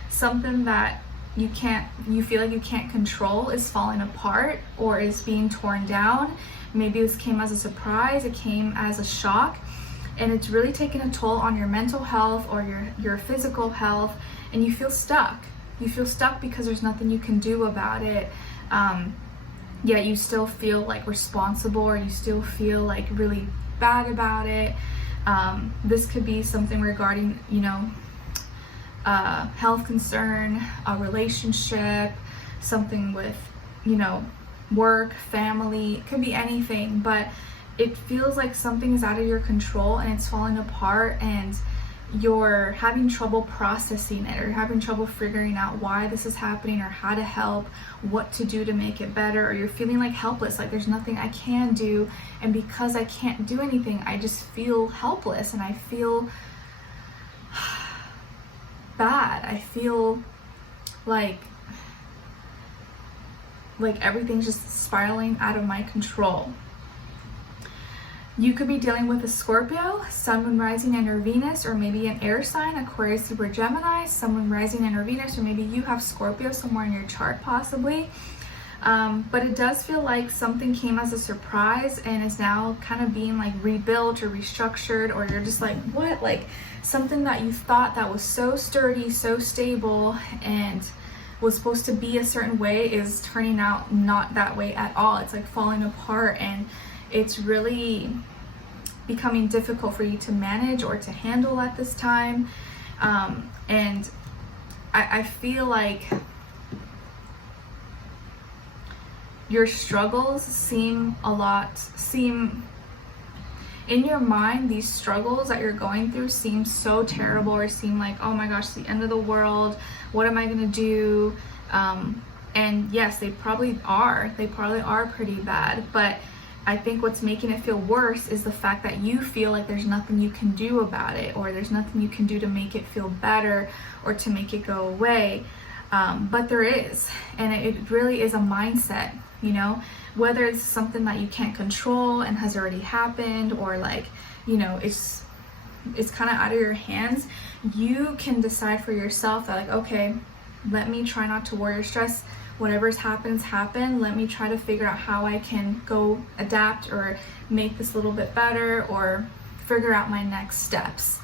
something that you feel like you can't control is falling apart or is being torn down. Maybe this came as a surprise, it came as a shock, and it's really taking a toll on your mental health or your physical health, and you feel stuck. You feel stuck because there's nothing you can do about it. Yet you still feel like responsible, or you still feel like really bad about it. This could be something regarding, you know, health concern, a relationship, something with, you know, work, family. It could be anything, but it feels like something is out of your control and it's falling apart, and you're having trouble processing it, or you're having trouble figuring out why this is happening, or how to help, what to do to make it better, or you're feeling like helpless, like there's nothing I can do, and because I can't do anything, I just feel helpless and I feel bad. I feel like everything's just spiraling out of my control. You could be dealing with a Scorpio, Sun, Moon, Rising, and or Venus, or maybe an air sign, Aquarius, Libra, Gemini, Sun, Moon, Rising, and or Venus, or maybe you have Scorpio somewhere in your chart possibly. But it does feel like something came as a surprise and is now kind of being like rebuilt or restructured, or you're just like, what? Like something that you thought that was so sturdy, so stable, and was supposed to be a certain way is turning out not that way at all. It's like falling apart, and it's really becoming difficult for you to manage or to handle at this time. And I feel like your struggles seem in your mind, these struggles that you're going through seem so terrible, or seem like, oh my gosh, the end of the world, what am I gonna do? And yes, they probably are pretty bad, but I think what's making it feel worse is the fact that you feel like there's nothing you can do about it, or there's nothing you can do to make it feel better or to make it go away. But there is, and it really is a mindset, you know, whether it's something that you can't control and has already happened, or like, you know, it's kind of out of your hands. You can decide for yourself that like, okay, let me try not to worry or stress. Whatever's happens. Let me try to figure out how I can go adapt or make this a little bit better, or figure out my next steps.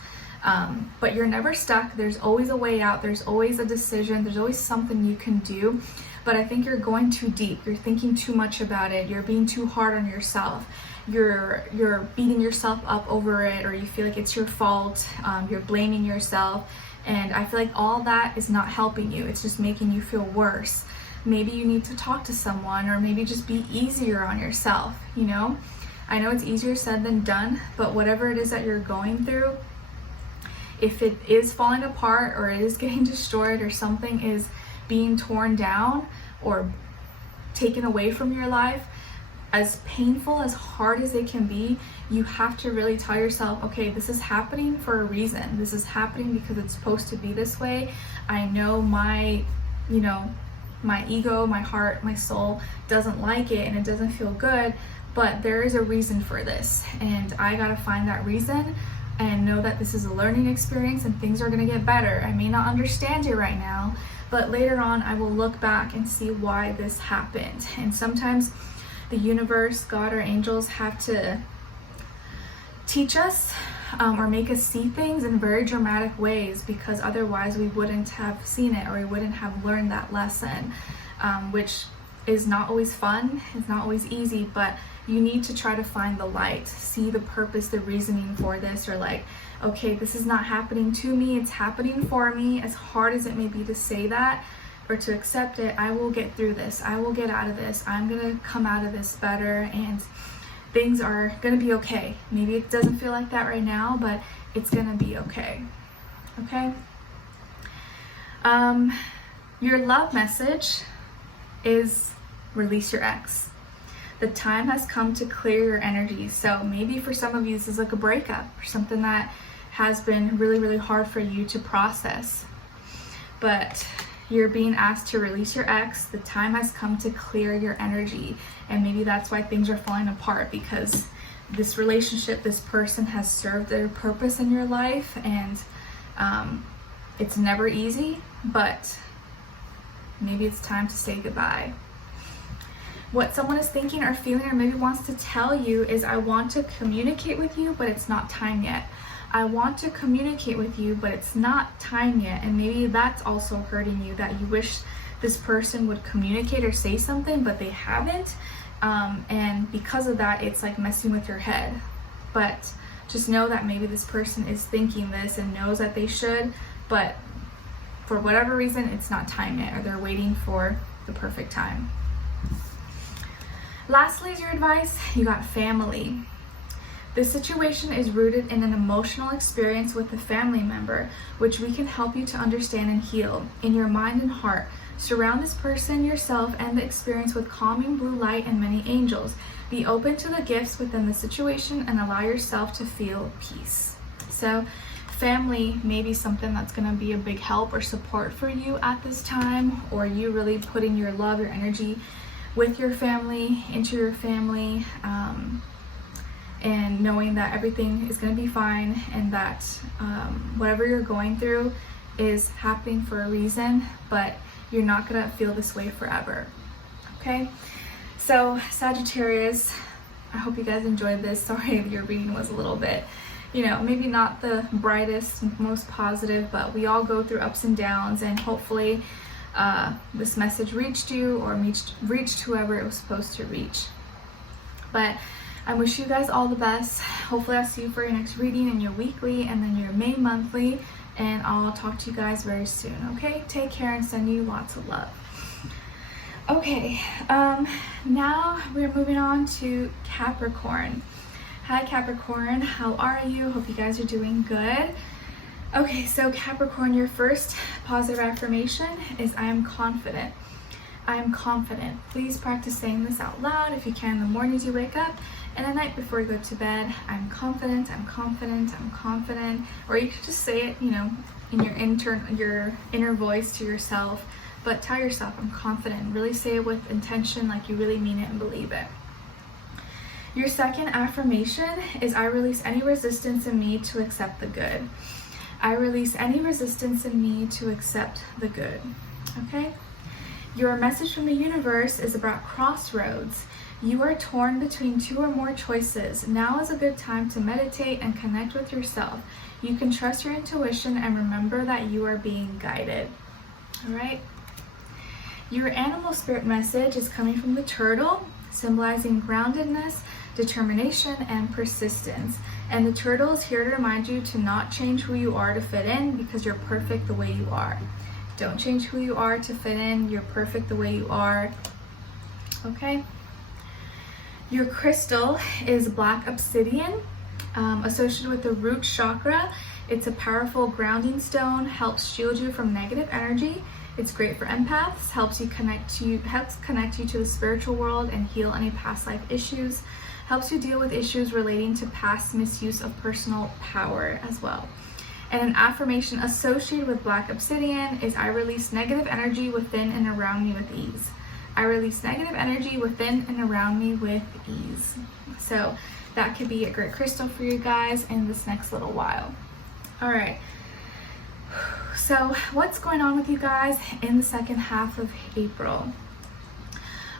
But you're never stuck. There's always a way out. There's always a decision. There's always something you can do. But I think you're going too deep. You're thinking too much about it. You're being too hard on yourself. You're beating yourself up over it, or you feel like it's your fault. You're blaming yourself. And I feel like all that is not helping you. It's just making you feel worse. Maybe you need to talk to someone, or maybe just be easier on yourself, you know? I know it's easier said than done, but whatever it is that you're going through, if it is falling apart, or it is getting destroyed, or something is being torn down or taken away from your life, as painful, as hard as it can be, you have to really tell yourself, okay, this is happening for a reason. This is happening because it's supposed to be this way. I know my ego, my heart, my soul doesn't like it, and it doesn't feel good, but there is a reason for this, and I gotta find that reason and know that this is a learning experience and things are gonna get better. I may not understand it right now, but later on I will look back and see why this happened. And sometimes the universe, God, or angels have to teach us or make us see things in very dramatic ways, because otherwise we wouldn't have seen it, or we wouldn't have learned that lesson, which is not always fun, it's not always easy, but you need to try to find the light, see the purpose, the reasoning for this, or like, okay, this is not happening to me, it's happening for me. As hard as it may be to say that or to accept it, I will get through this, I will get out of this, I'm gonna come out of this better, and things are gonna be okay. Maybe it doesn't feel like that right now, but it's gonna be okay. Okay? Your love message is release your ex. The time has come to clear your energy. So maybe for some of you this is like a breakup, or something that has been really, really hard for you to process. But you're being asked to release your ex. The time has come to clear your energy. And maybe that's why things are falling apart, because this relationship, this person has served their purpose in your life, and it's never easy, but maybe it's time to say goodbye. What someone is thinking or feeling or maybe wants to tell you is, I want to communicate with you, but it's not time yet. I want to communicate with you, but it's not time yet. And maybe that's also hurting you, that you wish this person would communicate or say something, but they haven't. And because of that, it's like messing with your head. But just know that maybe this person is thinking this and knows that they should, but for whatever reason, it's not time yet, or they're waiting for the perfect time. Lastly, is your advice, you got family. This situation is rooted in an emotional experience with a family member, which we can help you to understand and heal in your mind and heart. Surround this person, yourself, and the experience with calming blue light and many angels. Be open to the gifts within the situation and allow yourself to feel peace. So family may be something that's going to be a big help or support for you at this time, or you really putting your love, your energy with your family, into your family, and knowing that everything is going to be fine, and that whatever you're going through is happening for a reason, but you're not going to feel this way forever. Okay, so Sagittarius, I hope you guys enjoyed this. Sorry if your reading was a little bit, maybe not the brightest, most positive, but we all go through ups and downs, and hopefully this message reached you, or reached whoever it was supposed to reach. But I wish you guys all the best. Hopefully I'll see you for your next reading and your weekly and then your May monthly, and I'll talk to you guys very soon. Okay, take care and send you lots of love. Okay, now we're moving on to Capricorn. Hi Capricorn, how are you? Hope you guys are doing good. Okay, so Capricorn, your first positive affirmation is, I am confident. I am confident. Please practice saying this out loud if you can in the mornings you wake up, and at night before you go to bed. I'm confident, I'm confident, I'm confident. Or you could just say it, in your inner voice to yourself, but tell yourself, I'm confident. Really say it with intention, like you really mean it and believe it. Your second affirmation is, I release any resistance in me to accept the good. I release any resistance in me to accept the good. Okay? Your message from the universe is about crossroads. You are torn between two or more choices. Now is a good time to meditate and connect with yourself. You can trust your intuition and remember that you are being guided. All right? Your animal spirit message is coming from the turtle, symbolizing groundedness, determination, and persistence. And the turtle is here to remind you to not change who you are to fit in, because you're perfect the way you are. Don't change who you are to fit in. You're perfect the way you are. Okay? Your crystal is black obsidian, associated with the root chakra. It's a powerful grounding stone, helps shield you from negative energy. It's great for empaths, helps connect you to the spiritual world and heal any past life issues. Helps you deal with issues relating to past misuse of personal power as well. And an affirmation associated with black obsidian is, I release negative energy within and around me with ease. I release negative energy within and around me with ease. So that could be a great crystal for you guys in this next little while. All right. So what's going on with you guys in the second half of April?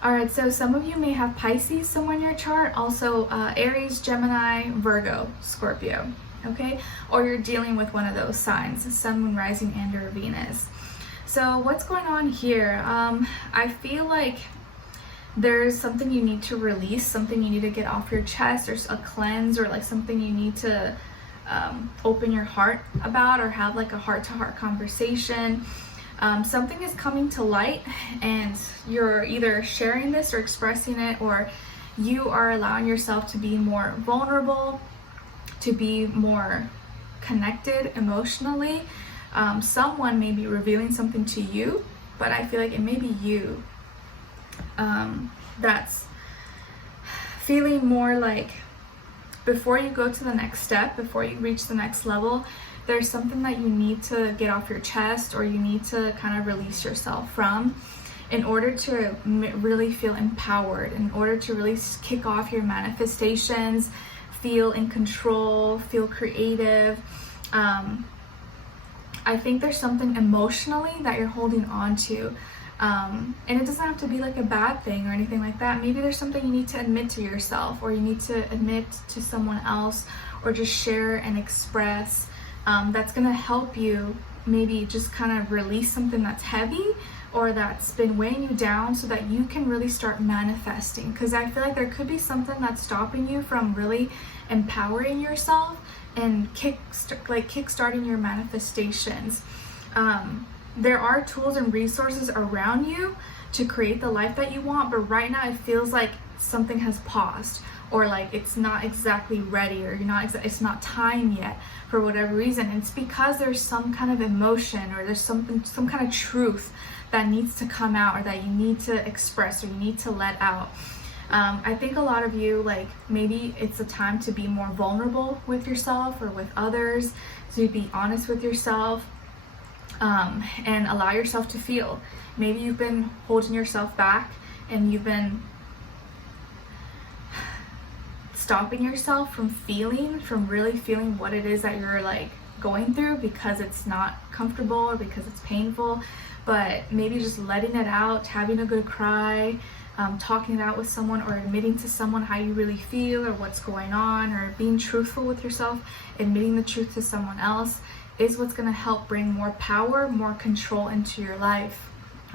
All right, so some of you may have Pisces somewhere in your chart, also Aries, Gemini, Virgo, Scorpio, okay? Or you're dealing with one of those signs, Sun, Moon, Rising, and or Venus. So what's going on here? I feel like there's something you need to release, something you need to get off your chest, or a cleanse, or like something you need to open your heart about, or have like a heart-to-heart conversation. Something is coming to light, and you're either sharing this or expressing it, or you are allowing yourself to be more vulnerable, to be more connected emotionally. Someone may be revealing something to you, but I feel like it may be you that's feeling more like, before you go to the next step, before you reach the next level, there's something that you need to get off your chest, or you need to kind of release yourself from, in order to really feel empowered, in order to really kick off your manifestations feel in control, feel creative. I think there's something emotionally that you're holding on to. And it doesn't have to be like a bad thing or anything like that. Maybe there's something you need to admit to yourself, or you need to admit to someone else, or just share and express. That's gonna help you maybe just kind of release something that's heavy or that's been weighing you down, so that you can really start manifesting. Because I feel like there could be something that's stopping you from really empowering yourself and kickstarting your manifestations. There are tools and resources around you to create the life that you want, but right now it feels like something has paused, or like it's not exactly ready, or it's not time yet for whatever reason. And it's because there's some kind of emotion, or there's some kind of truth that needs to come out, or that you need to express, or you need to let out. I think a lot of you, like, maybe it's a time to be more vulnerable with yourself or with others, to be honest with yourself, and allow yourself to feel. Maybe you've been holding yourself back, and you've been stopping yourself from really feeling what it is that you're like going through, because it's not comfortable or because it's painful. But maybe just letting it out, having a good cry, talking it out with someone, or admitting to someone how you really feel or what's going on, or being truthful with yourself, admitting the truth to someone else, is what's going to help bring more power, more control into your life.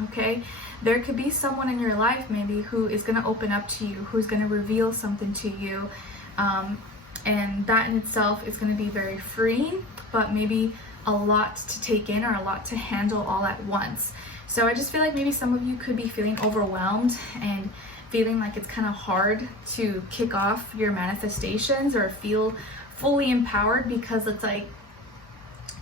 Okay? There could be someone in your life maybe who is going to open up to you, who's going to reveal something to you, and that in itself is going to be very freeing, but maybe a lot to take in, or a lot to handle all at once. So I just feel like maybe some of you could be feeling overwhelmed and feeling like it's kind of hard to kick off your manifestations or feel fully empowered, because it's like,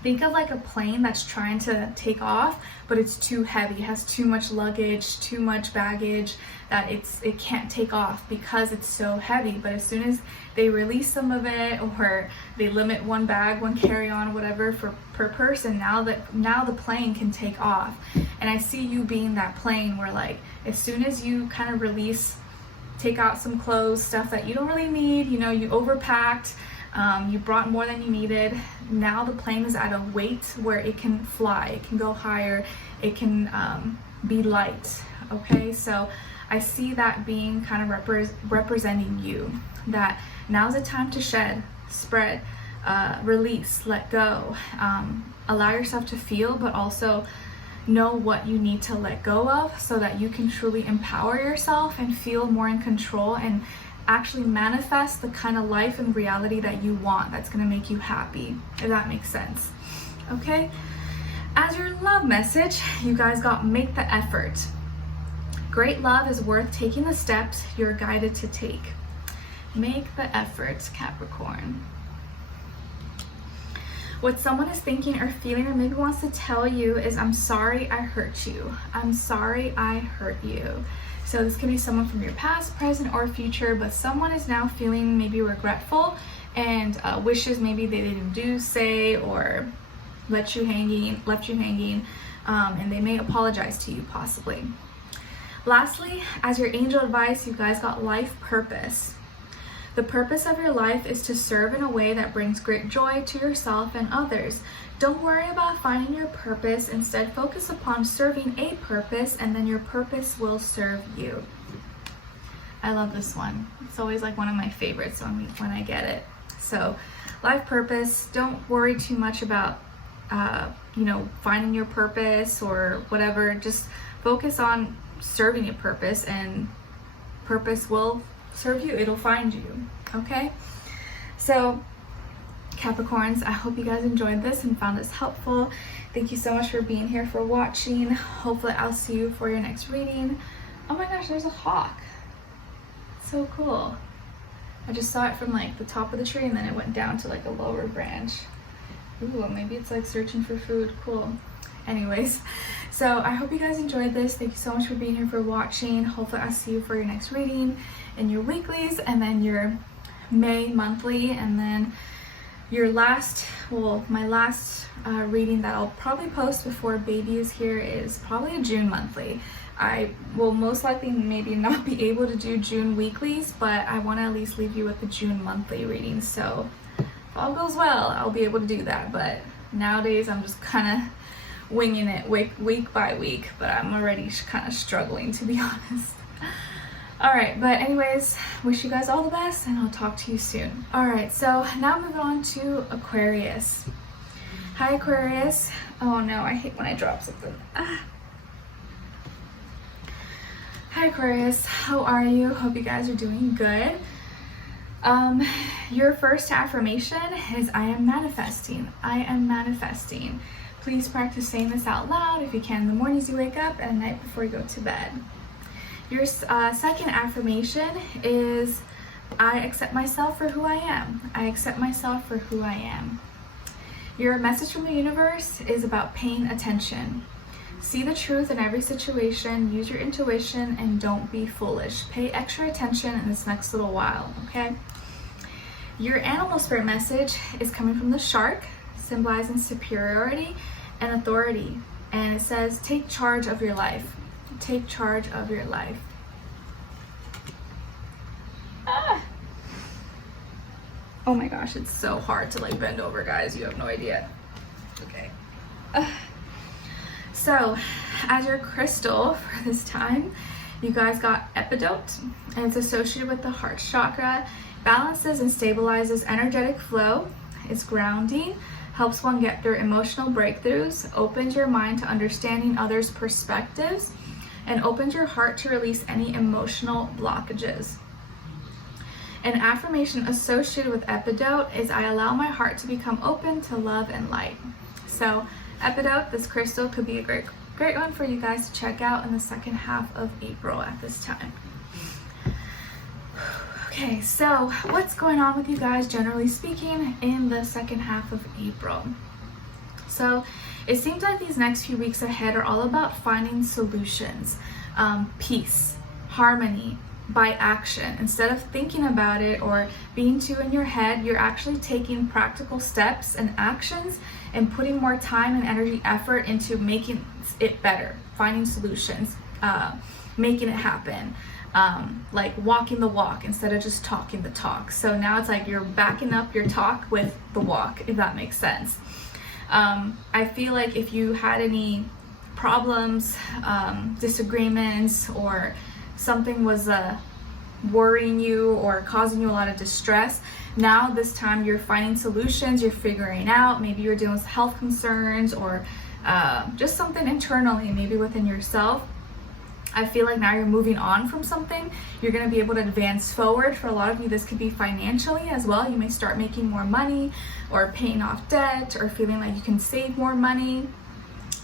think of like a plane that's trying to take off, but it's too heavy, it has too much luggage, too much baggage, that it can't take off because it's so heavy. But as soon as they release some of it, or they limit one bag, one carry-on, whatever, per person, now the plane can take off. And I see you being that plane where, like, as soon as you kind of release, take out some clothes, stuff that you don't really need, you overpacked, you brought more than you needed, now the plane is at a weight where it can fly, it can go higher, it can be light. Okay, so I see that being kind of representing you, that now's the time to shed, spread, release, let go, allow yourself to feel, but also know what you need to let go of, so that you can truly empower yourself and feel more in control, and actually manifest the kind of life and reality that you want, that's going to make you happy, if that makes sense. Okay, as your love message, you guys got make the effort. Great love is worth taking the steps you're guided to take. Make the effort, Capricorn. What someone is thinking or feeling, or maybe wants to tell you, is, I'm sorry I hurt you. I'm sorry I hurt you. So this could be someone from your past, present, or future, but someone is now feeling maybe regretful and wishes maybe they didn't do, say, or left you hanging, and they may apologize to you possibly. Lastly, as your angel advice, you guys got life purpose. The purpose of your life is to serve in a way that brings great joy to yourself and others. Don't worry about finding your purpose. Instead, focus upon serving a purpose, and then your purpose will serve you. I love this one. It's always like one of my favorites when I get it. So, life purpose. Don't worry too much about, finding your purpose or whatever. Just focus on serving a purpose, and purpose will serve you. It'll find you. Okay? So, Capricorns, I hope you guys enjoyed this and found this helpful. Thank you so much for being here, for watching. Hopefully I'll see you for your next reading. Oh my gosh, there's a hawk. So cool. I just saw it from like the top of the tree, and then it went down to like a lower branch. Ooh, maybe it's like searching for food. Cool. Anyways, so I hope you guys enjoyed this. Thank you so much for being here, for watching. Hopefully I'll see you for your next reading, in your weeklies, and then your May monthly, and then Your last, well, my last reading that I'll probably post before baby is here is probably a June monthly. I will most likely maybe not be able to do June weeklies, but I want to at least leave you with the June monthly reading. So if all goes well, I'll be able to do that. But nowadays I'm just kind of winging it week by week, but I'm already kind of struggling, to be honest. All right, but anyways, wish you guys all the best, and I'll talk to you soon. All right, so now moving on to Aquarius. Hi, Aquarius. Oh no, I hate when I drop something. Hi, Aquarius. How are you? Hope you guys are doing good. Your first affirmation is I am manifesting. I am manifesting. Please practice saying this out loud if you can in the mornings you wake up and at night before you go to bed. Your second affirmation is I accept myself for who I am. I accept myself for who I am. Your message from the universe is about paying attention. See the truth in every situation, use your intuition, and don't be foolish. Pay extra attention in this next little while, okay? Your animal spirit message is coming from the shark, symbolizing superiority and authority. And it says, take charge of your life. Take charge of your life. Oh my gosh, it's so hard to like bend over, guys. You have no idea. Okay. So, as your crystal for this time, you guys got epidote, and it's associated with the heart chakra. Balances and stabilizes energetic flow. It's grounding. Helps one get through emotional breakthroughs. Opens your mind to understanding others' perspectives. And opens your heart to release any emotional blockages. An affirmation associated with epidote is I allow my heart to become open to love and light. So epidote, this crystal, could be a great one for you guys to check out in the second half of April at this time. Okay, so what's going on with you guys generally speaking in the second half of April? So it seems like these next few weeks ahead are all about finding solutions, peace, harmony by action. Instead of thinking about it or being too in your head, you're actually taking practical steps and actions and putting more time and energy effort into making it better, finding solutions, making it happen. Like walking the walk instead of just talking the talk. So now it's like you're backing up your talk with the walk, if that makes sense. I feel like if you had any problems, disagreements, or something was worrying you or causing you a lot of distress, now this time you're finding solutions, you're figuring out, maybe you're dealing with health concerns or just something internally, maybe within yourself. I feel like now you're moving on from something. You're going to be able to advance forward. For a lot of you, this could be financially as well. You may start making more money or paying off debt or feeling like you can save more money.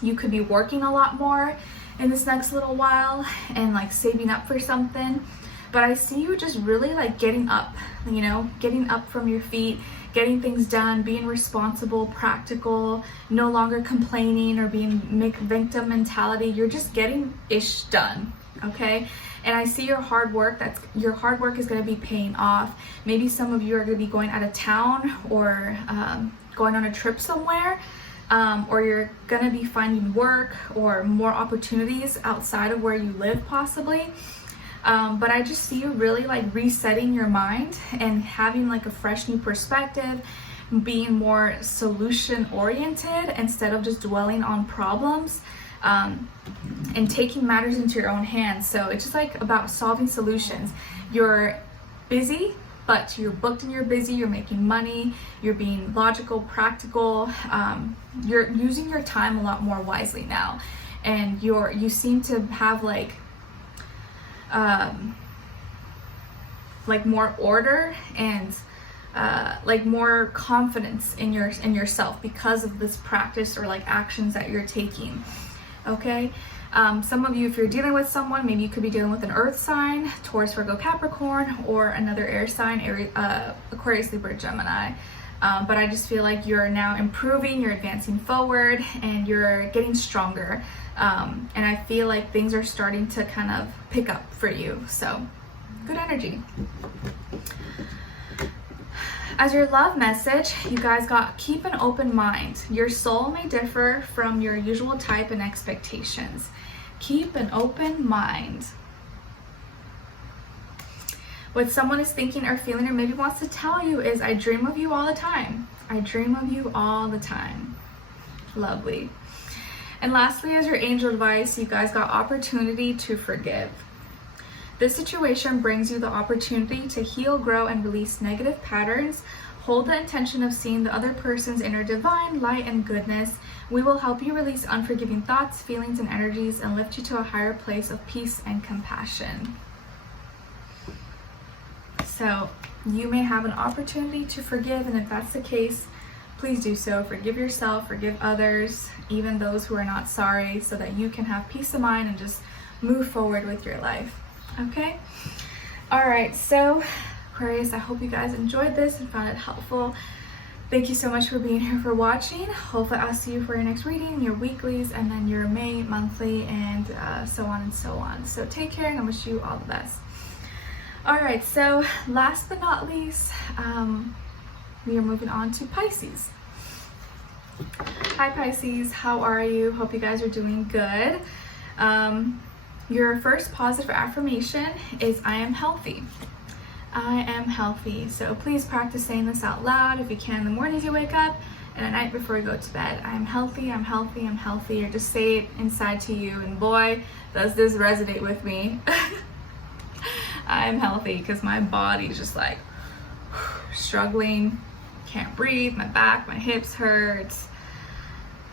You could be working a lot more in this next little while and like saving up for something. But I see you just really like getting up, you know, getting up from your feet, getting things done, being responsible, practical, no longer complaining or being victim mentality. You're just getting ish done, okay? And I see your hard work is going to be paying off. Maybe some of you are going to be going out of town or going on a trip somewhere, or you're going to be finding work or more opportunities outside of where you live possibly. But I just see you really like resetting your mind and having like a fresh new perspective, being more solution oriented instead of just dwelling on problems, and taking matters into your own hands. So it's just like about solving solutions. You're busy, but you're booked and you're busy, you're making money, you're being logical, practical, you're using your time a lot more wisely now. And you seem to have like more order and like more confidence in yourself because of this practice or like actions that you're taking. Okay, some of you, if you're dealing with someone, maybe you could be dealing with an earth sign, Taurus, Virgo, Capricorn, or another air sign, Aquarius, Libra, Gemini. But I just feel like you're now improving, you're advancing forward, and you're getting stronger. And I feel like things are starting to kind of pick up for you. So good energy. As your love message, you guys got keep an open mind. Your soul may differ from your usual type and expectations. Keep an open mind. What someone is thinking or feeling or maybe wants to tell you is, I dream of you all the time. I dream of you all the time. Lovely. And lastly, as your angel advice, you guys got opportunity to forgive. This situation brings you the opportunity to heal, grow, and release negative patterns. Hold the intention of seeing the other person's inner divine light and goodness. We will help you release unforgiving thoughts, feelings, and energies and lift you to a higher place of peace and compassion. So you may have an opportunity to forgive, and if that's the case, please do so. Forgive yourself, forgive others, even those who are not sorry, so that you can have peace of mind and just move forward with your life. Okay? All right, so Aquarius, I hope you guys enjoyed this and found it helpful. Thank you so much for being here, for watching. Hopefully I'll see you for your next reading, your weeklies, and then your May monthly, and so on and so on. So take care, and I wish you all the best. All right, so last but not least, we are moving on to Pisces. Hi Pisces, how are you? Hope you guys are doing good. Your first positive affirmation is, I am healthy. I am healthy. So please practice saying this out loud if you can in the mornings you wake up and at night before you go to bed. I am healthy, I'm healthy, I'm healthy. Or just say it inside to you, and boy, does this resonate with me. I am healthy, because my body's just like struggling, can't breathe, my back, my hips hurt,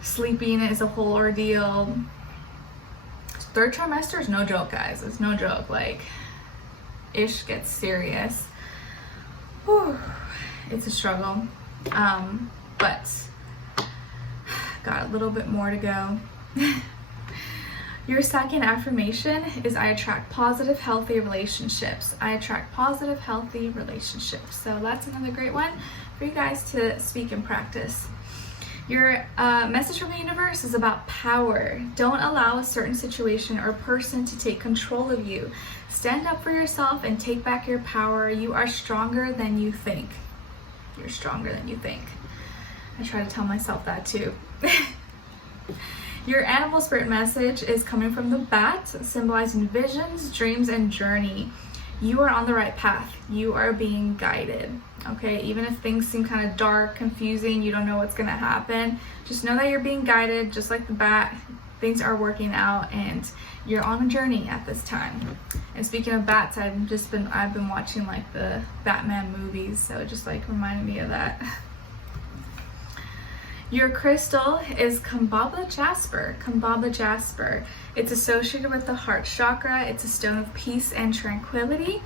sleeping is a whole ordeal. Third trimester is no joke, guys. It's no joke. Like, ish gets serious. Whew. It's a struggle, but got a little bit more to go. Your second affirmation is, I attract positive, healthy relationships. I attract positive, healthy relationships. So that's another great one for you guys to speak and practice. Your message from the universe is about power. Don't allow a certain situation or person to take control of you. Stand up for yourself and take back your power. You are stronger than you think. You're stronger than you think. I try to tell myself that too. Your animal spirit message is coming from the bat, symbolizing visions, dreams, and journey. You are on the right path. You are being guided. Okay, even if things seem kind of dark, confusing, you don't know what's gonna happen, just know that you're being guided, just like the bat. Things are working out, and you're on a journey at this time. And speaking of bats, I've been watching like the Batman movies, so it just like reminded me of that. Your crystal is Kambaba Jasper. Kambaba Jasper. It's associated with the heart chakra. It's a stone of peace and tranquility.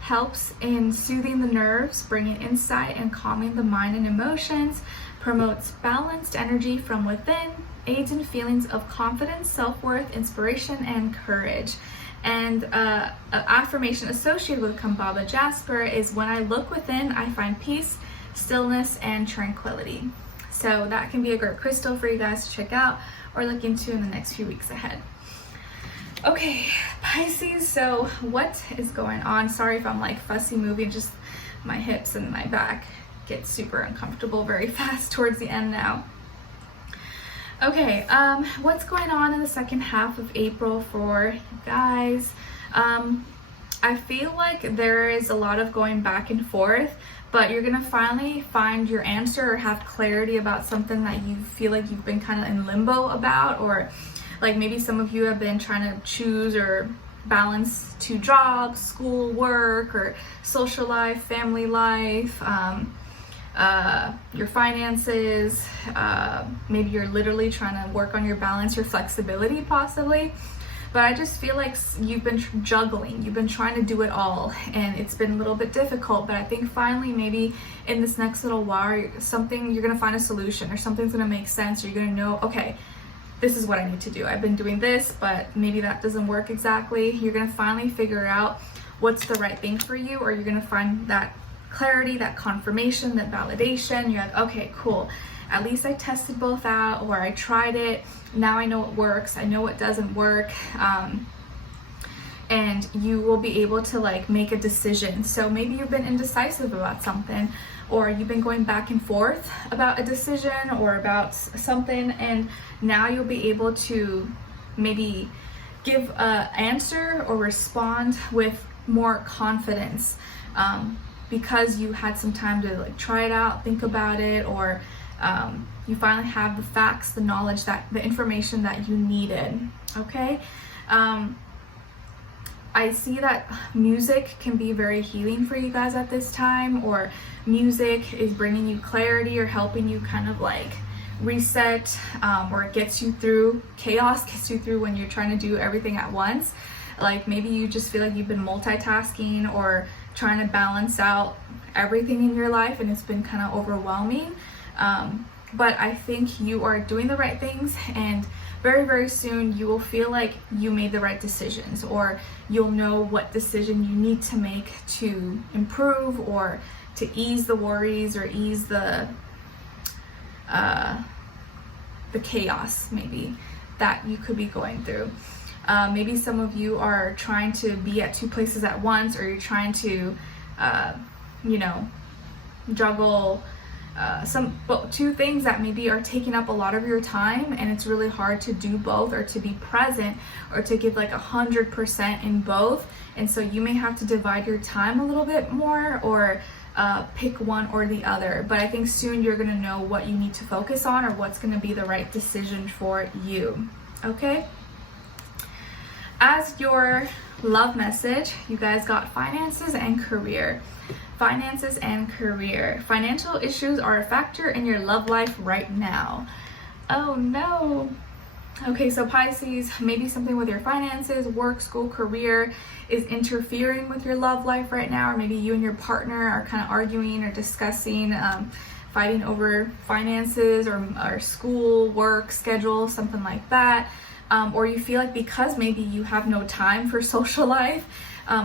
Helps in soothing the nerves, bringing insight and calming the mind and emotions. Promotes balanced energy from within. Aids in feelings of confidence, self-worth, inspiration, and courage. And an affirmation associated with Kambaba Jasper is, when I look within, I find peace, stillness, and tranquility. So that can be a great crystal for you guys to check out or look into in the next few weeks ahead. Okay, Pisces, so what is going on? Sorry if I'm like fussy moving, just my hips and my back get super uncomfortable very fast towards the end now. Okay, what's going on in the second half of April for you guys? I feel like there is a lot of going back and forth, but you're gonna finally find your answer or have clarity about something that you feel like you've been kind of in limbo about, or like maybe some of you have been trying to choose or balance two jobs, school, work, or social life, family life, your finances. Maybe you're literally trying to work on your balance, your flexibility possibly. But I just feel like you've been juggling, you've been trying to do it all, and it's been a little bit difficult. But I think finally, maybe in this next little while, you're gonna find a solution, or something's gonna make sense, or you're gonna know, okay, this is what I need to do. I've been doing this, but maybe that doesn't work exactly. You're gonna finally figure out what's the right thing for you, or you're gonna find that clarity, that confirmation, that validation. You're like, okay, cool. At least I tested both out, or I tried it. Now I know it works. I know it doesn't work. and you will be able to like make a decision. So maybe you've been indecisive about something, or you've been going back and forth about a decision or about something, and now you'll be able to maybe give an answer or respond with more confidence, because you had some time to like try it out, think about it, or you finally have the facts, the knowledge, that the information that you needed. Okay. I see that music can be very healing for you guys at this time, or music is bringing you clarity or helping you kind of like reset, or it gets you through chaos, gets you through when you're trying to do everything at once. Like maybe you just feel like you've been multitasking or trying to balance out everything in your life, and it's been kind of overwhelming. But I think you are doing the right things, and very, very soon you will feel like you made the right decisions, or you'll know what decision you need to make to improve or to ease the worries or ease the chaos maybe that you could be going through. Maybe some of you are trying to be at two places at once, or you're trying to, juggle two things that maybe are taking up a lot of your time, and it's really hard to do both, or to be present, or to give like 100% in both. And so you may have to divide your time a little bit more, or pick one or the other. But I think soon you're gonna know what you need to focus on, or what's gonna be the right decision for you. Okay? As your love message, you guys got finances and career. Finances and career. Financial issues are a factor in your love life right now. Oh no. Okay, so Pisces, maybe something with your finances, work, school, career is interfering with your love life right now, or maybe you and your partner are kind of arguing or discussing, fighting over finances, or school, work, schedule, something like that. Or you feel like because maybe you have no time for social life,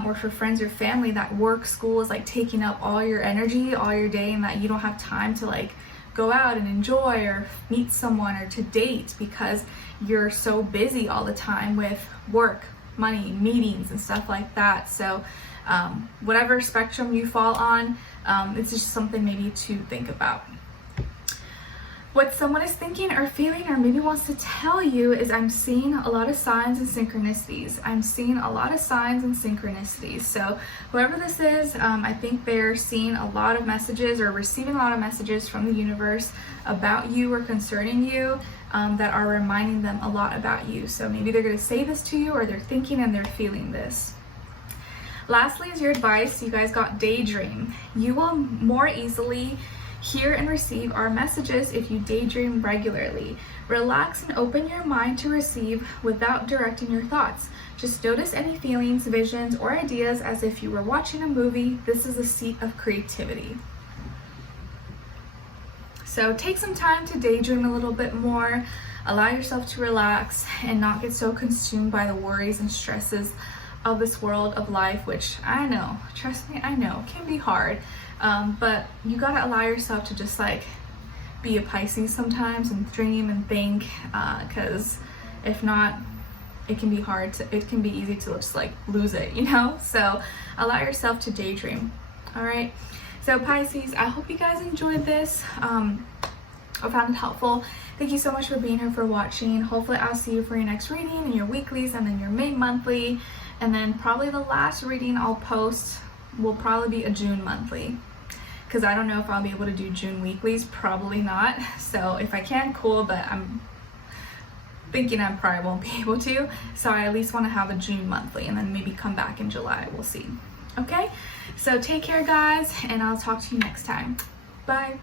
or for friends or family, that work, school is like taking up all your energy, all your day, and that you don't have time to like go out and enjoy or meet someone or to date, because you're so busy all the time with work, money, meetings, and stuff like that. So whatever spectrum you fall on, it's just something maybe to think about. What someone is thinking or feeling or maybe wants to tell you is, I'm seeing a lot of signs and synchronicities. I'm seeing a lot of signs and synchronicities. So whoever this is, I think they're seeing a lot of messages, or receiving a lot of messages from the universe about you or concerning you, that are reminding them a lot about you. So maybe they're going to say this to you, or they're thinking and they're feeling this. Lastly is your advice. You guys got daydream. You will more easily hear and receive our messages if you daydream regularly. Relax and open your mind to receive without directing your thoughts. Just notice any feelings, visions, or ideas as if you were watching a movie. This is a seat of creativity. So take some time to daydream a little bit more. Allow yourself to relax and not get so consumed by the worries and stresses of this world of life, which I know, trust me, I know, can be hard. But you gotta allow yourself to just like be a Pisces sometimes and dream and think, because if not, it can be hard to, it can be easy to just like lose it, you know? So allow yourself to daydream. All right. So Pisces, I hope you guys enjoyed this. I found it helpful. Thank you so much for being here, for watching. Hopefully I'll see you for your next reading and your weeklies, and then your May monthly, and then probably the last reading I'll post will probably be a June monthly, because I don't know if I'll be able to do June weeklies. Probably not. So if I can, cool, but I'm thinking I probably won't be able to. So I at least want to have a June monthly, and then maybe come back in July. We'll see. Okay, so take care guys, and I'll talk to you next time. Bye.